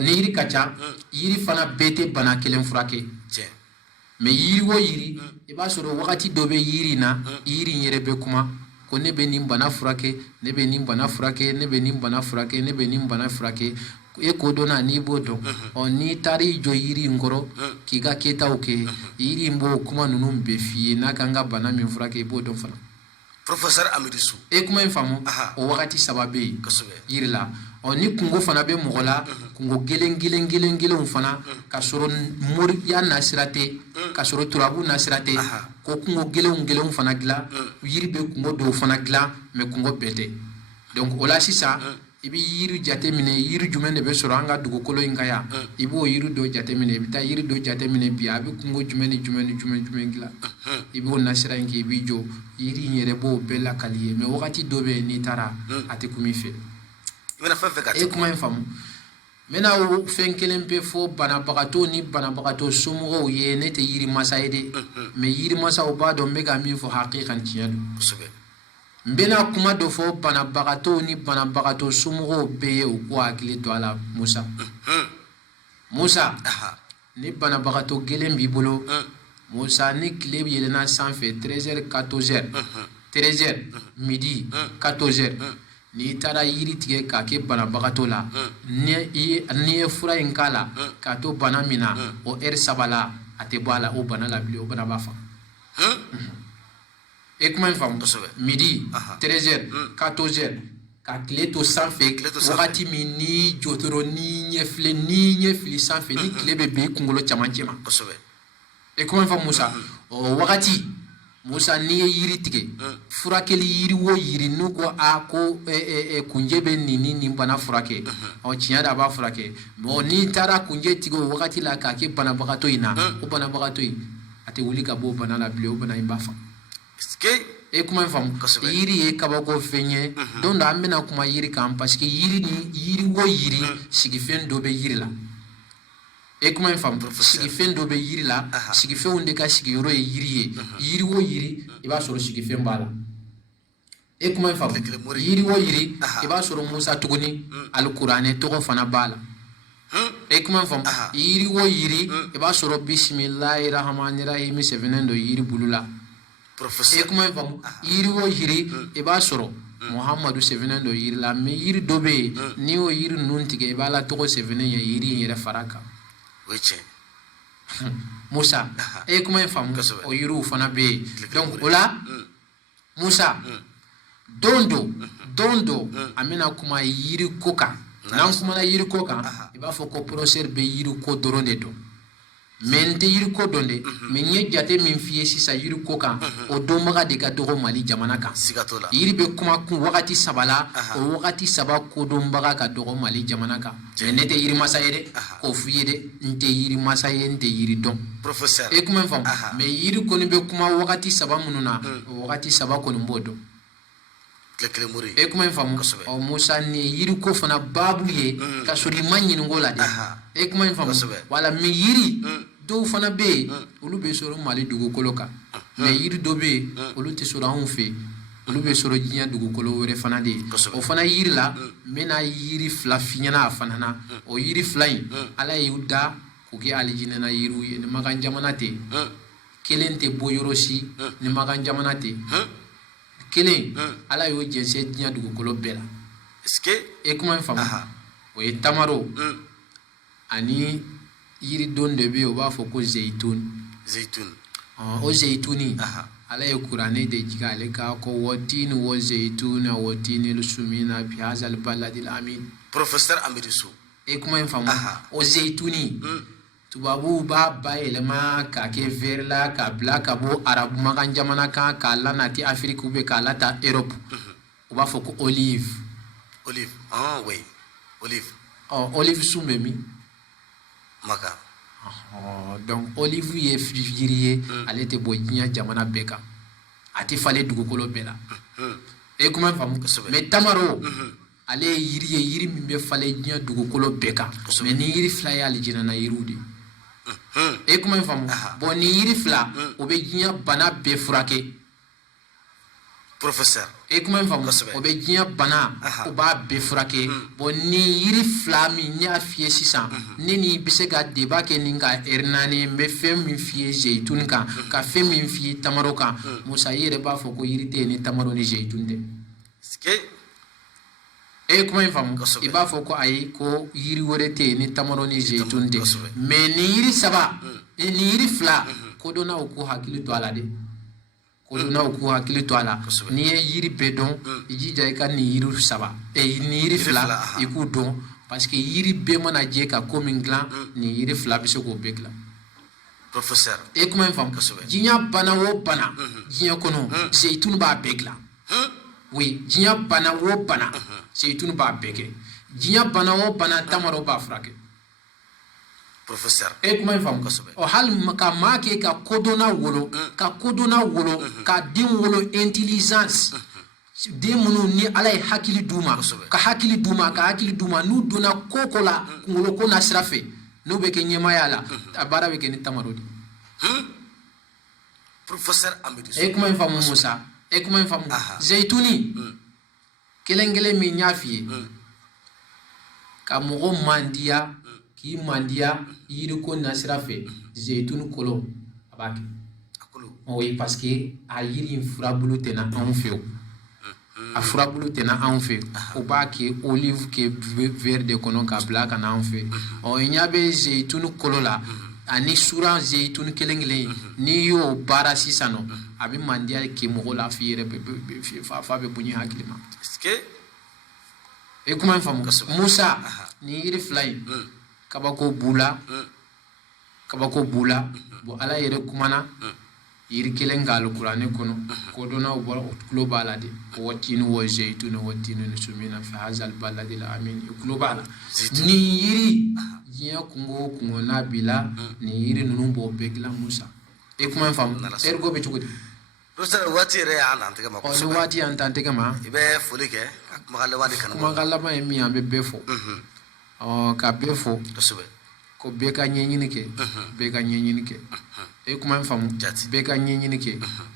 ni yiri ka ca yiri fana bɛɛ tɛ bana kelen furakɛ mais yiri o yiri i b'a sɔrɔ wagati dɔ bɛ yiri in na yiri in yɛrɛ bɛ kuma ko ne bɛ nin bana furakɛ ne bɛ nin bana furakɛ ne bɛ nin bana furakɛ ne bɛ nin bana furakɛ e ko dɔn na n'i b'o dɔn n'i taara i jɔ yiri in kɔrɔ k'i ka kɛtaw kɛ yiri in b'o kuma ninnu bɛɛ f'i ye n'a kan ka bana min furakɛ i b'o dɔn fana professeur Amidou Su kuma in faamu o wagati saba bɛ yen yiri la ni kungo fana bɛ mɔgɔ la kungo gelenw fana ka sɔrɔ moriya nasira tɛ ka sɔrɔ turabu nasira tɛ ko kungo gelenw fana dilan yiri bɛ kungo dɔw fana dilan mais kungo bɛɛ tɛ donc o la sisan i bɛ yiri jateminɛ yiri jumɛn de bɛ sɔrɔ an ka dugukolo in kan yan i b'o yiri dɔ jateminɛ i bɛ taa yiri dɔ jateminɛ bi a bɛ kungo jumɛn ni jumɛn dilan i b'o nasira in kɛ i b'i jɔ yiri in yɛrɛ b'o bɛɛ lakali ye mais wagati dɔ bɛ yen n'i taara a tɛ kun i fɛ kuma in faamu n bɛna o fɛn kelen pe fɔ banabagatɔw ni banabagatɔ somɔgɔw ye ne tɛ yiri masa ye dɛ mais yiri masaw b'a dɔn n bɛ ka min fɔ hakikan tiɲɛ don n bɛna kuma dɔ fɔ banabagatɔw ni banabagatɔ somɔgɔw bɛɛ ye u k'u hakili to a la Musa ni banabagatɔ gɛlɛn b'i bolo Musa ni tile yɛlɛnna sanfɛ 13h 14h 13h midi 14h n'i taara yiri tigɛ k'a kɛ banabagatɔ la ni ye fura in k'a la k'a to bana min na o heure 3 la a tɛ bɔ a la o bana la bilen o bana b'a faga e kuma in faamu midi 13h 14h ka tile to sanfɛ wagati min n'i jɔ dɔrɔn n'i ɲɛ fili sanfɛ ni tile bɛ bin i kunkolo camancɛ ma e kuma in faamu Musa o wagati Musa n'i ye yiri tigɛ furakɛli yiri o yiri n'u ko ko kunjɛ bɛ nin bana furakɛ tiɲɛ da a b'a furakɛ n'i taara kunjɛ tigɛ o wagati la k'a kɛ banabagatɔ in na o banabagatɔ in a tɛ wuli ka bɔ o bana la bilen o bana in b'a faga e kuma in faamu yiri ye kabako fɛn ye don dɔ an bɛna kuma yiri kan parce que yiri o yiri sigifɛn dɔ bɛ yiri la e kuma in faamu sigifɛn dɔ bɛ yiri la sigifɛnw de ka sigiyɔrɔ ye yiri ye yiri o yiri i b'a sɔrɔ sigifɛn b'a la e kuma in faamu yiri o yiri i b'a sɔrɔ Musa tuguni alikuranɛ tɔgɔ fana b'a la e kuma in faamu yiri o yiri i b'a sɔrɔ bisimilahi rahmani rahim sɛbɛnnen dɔ yiri bulu la e kuma in faamu yiri o yiri i b'a sɔrɔ Muhamadu sɛbɛnnen dɔ yiri la mais yiri dɔ bɛ yen n'i y'o yiri ninnu tigɛ i b'a la tɔgɔ sɛbɛnnen ye yiri in yɛrɛ fara kan Musa e kuma in faamu o yiriw fana bɛ yen donc o la Musa don dɔ an bɛna kuma yiri ko kan n'an kumana yiri ko kan i b'a fɔ ko professeur bɛ yiri ko dɔrɔn de dɔn mais n tɛ yiri ko dɔn dɛ mais n ye jate min f'i ye sisan yiri ko kan o dɔnbaga de ka dɔgɔ Mali jamana kan yiri bɛ kuma kun wagati 3 la o wagati 3 kodɔnbaga ka dɔgɔ Mali jamana kan mais ne tɛ yirimasa ye dɛ k'o f'i ye dɛ n tɛ yirimasa ye n tɛ yiri dɔn e kuma in faamu mais yiri kɔni bɛ kuma wagati 3 minnu na o wagati 3 kɔni b'o dɔn e kuma in faamu Musa ni yiri ko fana baabu ye ka sɔrɔ i ma ɲininko la dɛ e kuma in faamu wala mais yiri dɔw fana bɛ yen olu bɛ sɔrɔ Mali dugukolo kan mais yiri dɔ bɛ yen olu tɛ sɔrɔ anw fɛ olu bɛ sɔrɔ diɲɛ dugukolo wɛrɛ fana de ye o fana yiri la n bɛna yiri 2 f'i ɲɛna a fana na o yiri 2 in Ala y'u da k'u kɛ alijinɛna yiriw ye ni Makan jamana tɛ kelen tɛ bɔ yɔrɔ si ni Makan jamana tɛ kelen Ala y'o jɛnsɛn diɲɛ dugukolo bɛɛ la e kuma in faamu o ye tamaro ani yiri don de bɛ yen u b'a fɔ ko zeyitun o zeyituni Ala ye kuranɛ de jigin ale kan ko watini wa zeytuna wa tinil sumina fi hazal baladil amin professeur Amidou Sow e kuma in faamu o zeytuni tubabuw b'a bayɛlɛma k'a kɛ verre la k'a bila ka bɔ arabu makan jamana kan k'a lanati Afiriki ou bien k'a lata Europe u b'a fɔ ko olive olive sun bɛ min Maka donc olive ye yiri ye ale tɛ bɔ diɲɛ jamana bɛɛ kan a tɛ falen dugukolo bɛɛ la e kuma in faamu mais tamaro ale ye yiri ye yiri min bɛ falen diɲɛ dugukolo bɛɛ kan mais ni yiri 2 ye alijinɛna yiriw de e kuma in faamu bon ni yiri 2 o bɛ diɲɛ bana bɛɛ furakɛ professeur e kuma in faamu o bɛ diɲɛ bana o b'a bɛɛ furakɛ bon ni yiri 2 min n y'a f'i ye sisan ne ni bɛ se ka débat kɛ nin ka heure 4 n bɛ fɛn min f'i ye zeyituni kan ka fɛn min f'i ye tamaro kan Musa i yɛrɛ b'a fɔ ko yiri tɛ yen ni tamaro ni zeyituni tɛ e kuma in faamu i b'a fɔ ko ayi ko yiri wɛrɛ tɛ yen ni tamaro ni zeyituni tɛ mais ni yiri 3 ni yiri 2 kodɔnnaw k'u hakili to a la dɛ kodɔnnaw k'u hakili to a la n'i ye yiri bɛɛ dɔn i jija i ka nin yiri 3 ni yiri 2 i k'u dɔn parce que yiri bɛɛ mana jɛ ka ko min dilan nin yiri 2 bɛ se k'o bɛɛ dilan professeur e kuma in faamu diɲɛ bana o bana diɲɛ kɔnɔ zeyituni b'a bɛɛ dilan oui diɲɛ bana o bana zeyituni b'a bɛɛ kɛ diɲɛ bana o bana tamaro b'a furakɛ professeur e kuma in faamu hali ka maa kɛ ka kodɔnna wolo ka den wolo intelligence den minnu ni Ala ye hakili d'u ma ka hakili d'u ma n'u donna ko la kunkolo ko na sira fɛ n'u bɛ kɛ ɲɛmaaya la a baara bɛ kɛ ni tamaro de professeur Amidou Sow e kuma in faamu Musa e kuma in faamu zeyituni kelen min y'a f'i ye ka mɔgɔ mandiya k'i mandiya yiri ko na sira fɛ zeyituni kolo a b'a kɛ oui parce que a yiri in furabulu tɛna anw fɛ o a furabulu tɛna anw fɛ o b'a kɛ olive kɛ verre de kɔnɔ k'a bila ka na anw fɛ i ɲa bɛ zeyituni kolo la ani suran zeyituni kelen kelen n'i y'o baara sisan nɔ a bɛ mandiya kɛ mɔgɔ la f'i yɛrɛ fa bɛ bonya hakili ma e kuma in faamu Musa ni yiri fila in kabako b'u la bon ala yɛrɛ kumana yiri kelen ka alikuranɛ kɔnɔ ko dɔnna o tulo b'a la de watini wa zeytuni wa tini ni sumina fi hazal baladi la amin tulo b'a la ni yiri diɲɛ kungo o kungo n'a b'i la ni yiri ninnu b'o bɛɛ dilan Musa e kuma in faamu ergo bɛ cogo di waati yɛrɛ y'an an tɛgɛ ma ni waati y'an t'an tɛgɛ ma i bɛ foli kɛ ka kumakan laban de kanu kumakan laban ye min an bɛ bɛɛ fɔ ka bɛɛ fɔ kosɛbɛ ko bɛɛ ka ɲɛɲini kɛ bɛɛ ka ɲɛɲini kɛ e kuma in faamu bɛɛ ka ɲɛɲini kɛ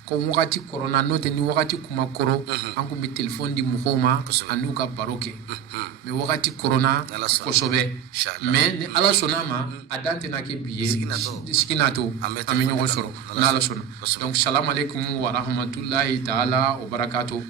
ko wagati kɔrɔna n'o tɛ ni wagati kuma kɔrɔ an kun bɛ telefɔni di mɔgɔw ma an'u ka baro kɛ mais wagati kɔrɔna kosɛbɛ mais ni ala sɔnna ma a dan tɛna kɛ bi ye sigi nato an bɛ ɲɔgɔn sɔrɔ n'ala sɔnna donc salam alaikum wa rahmatulahi taala wa barakatuh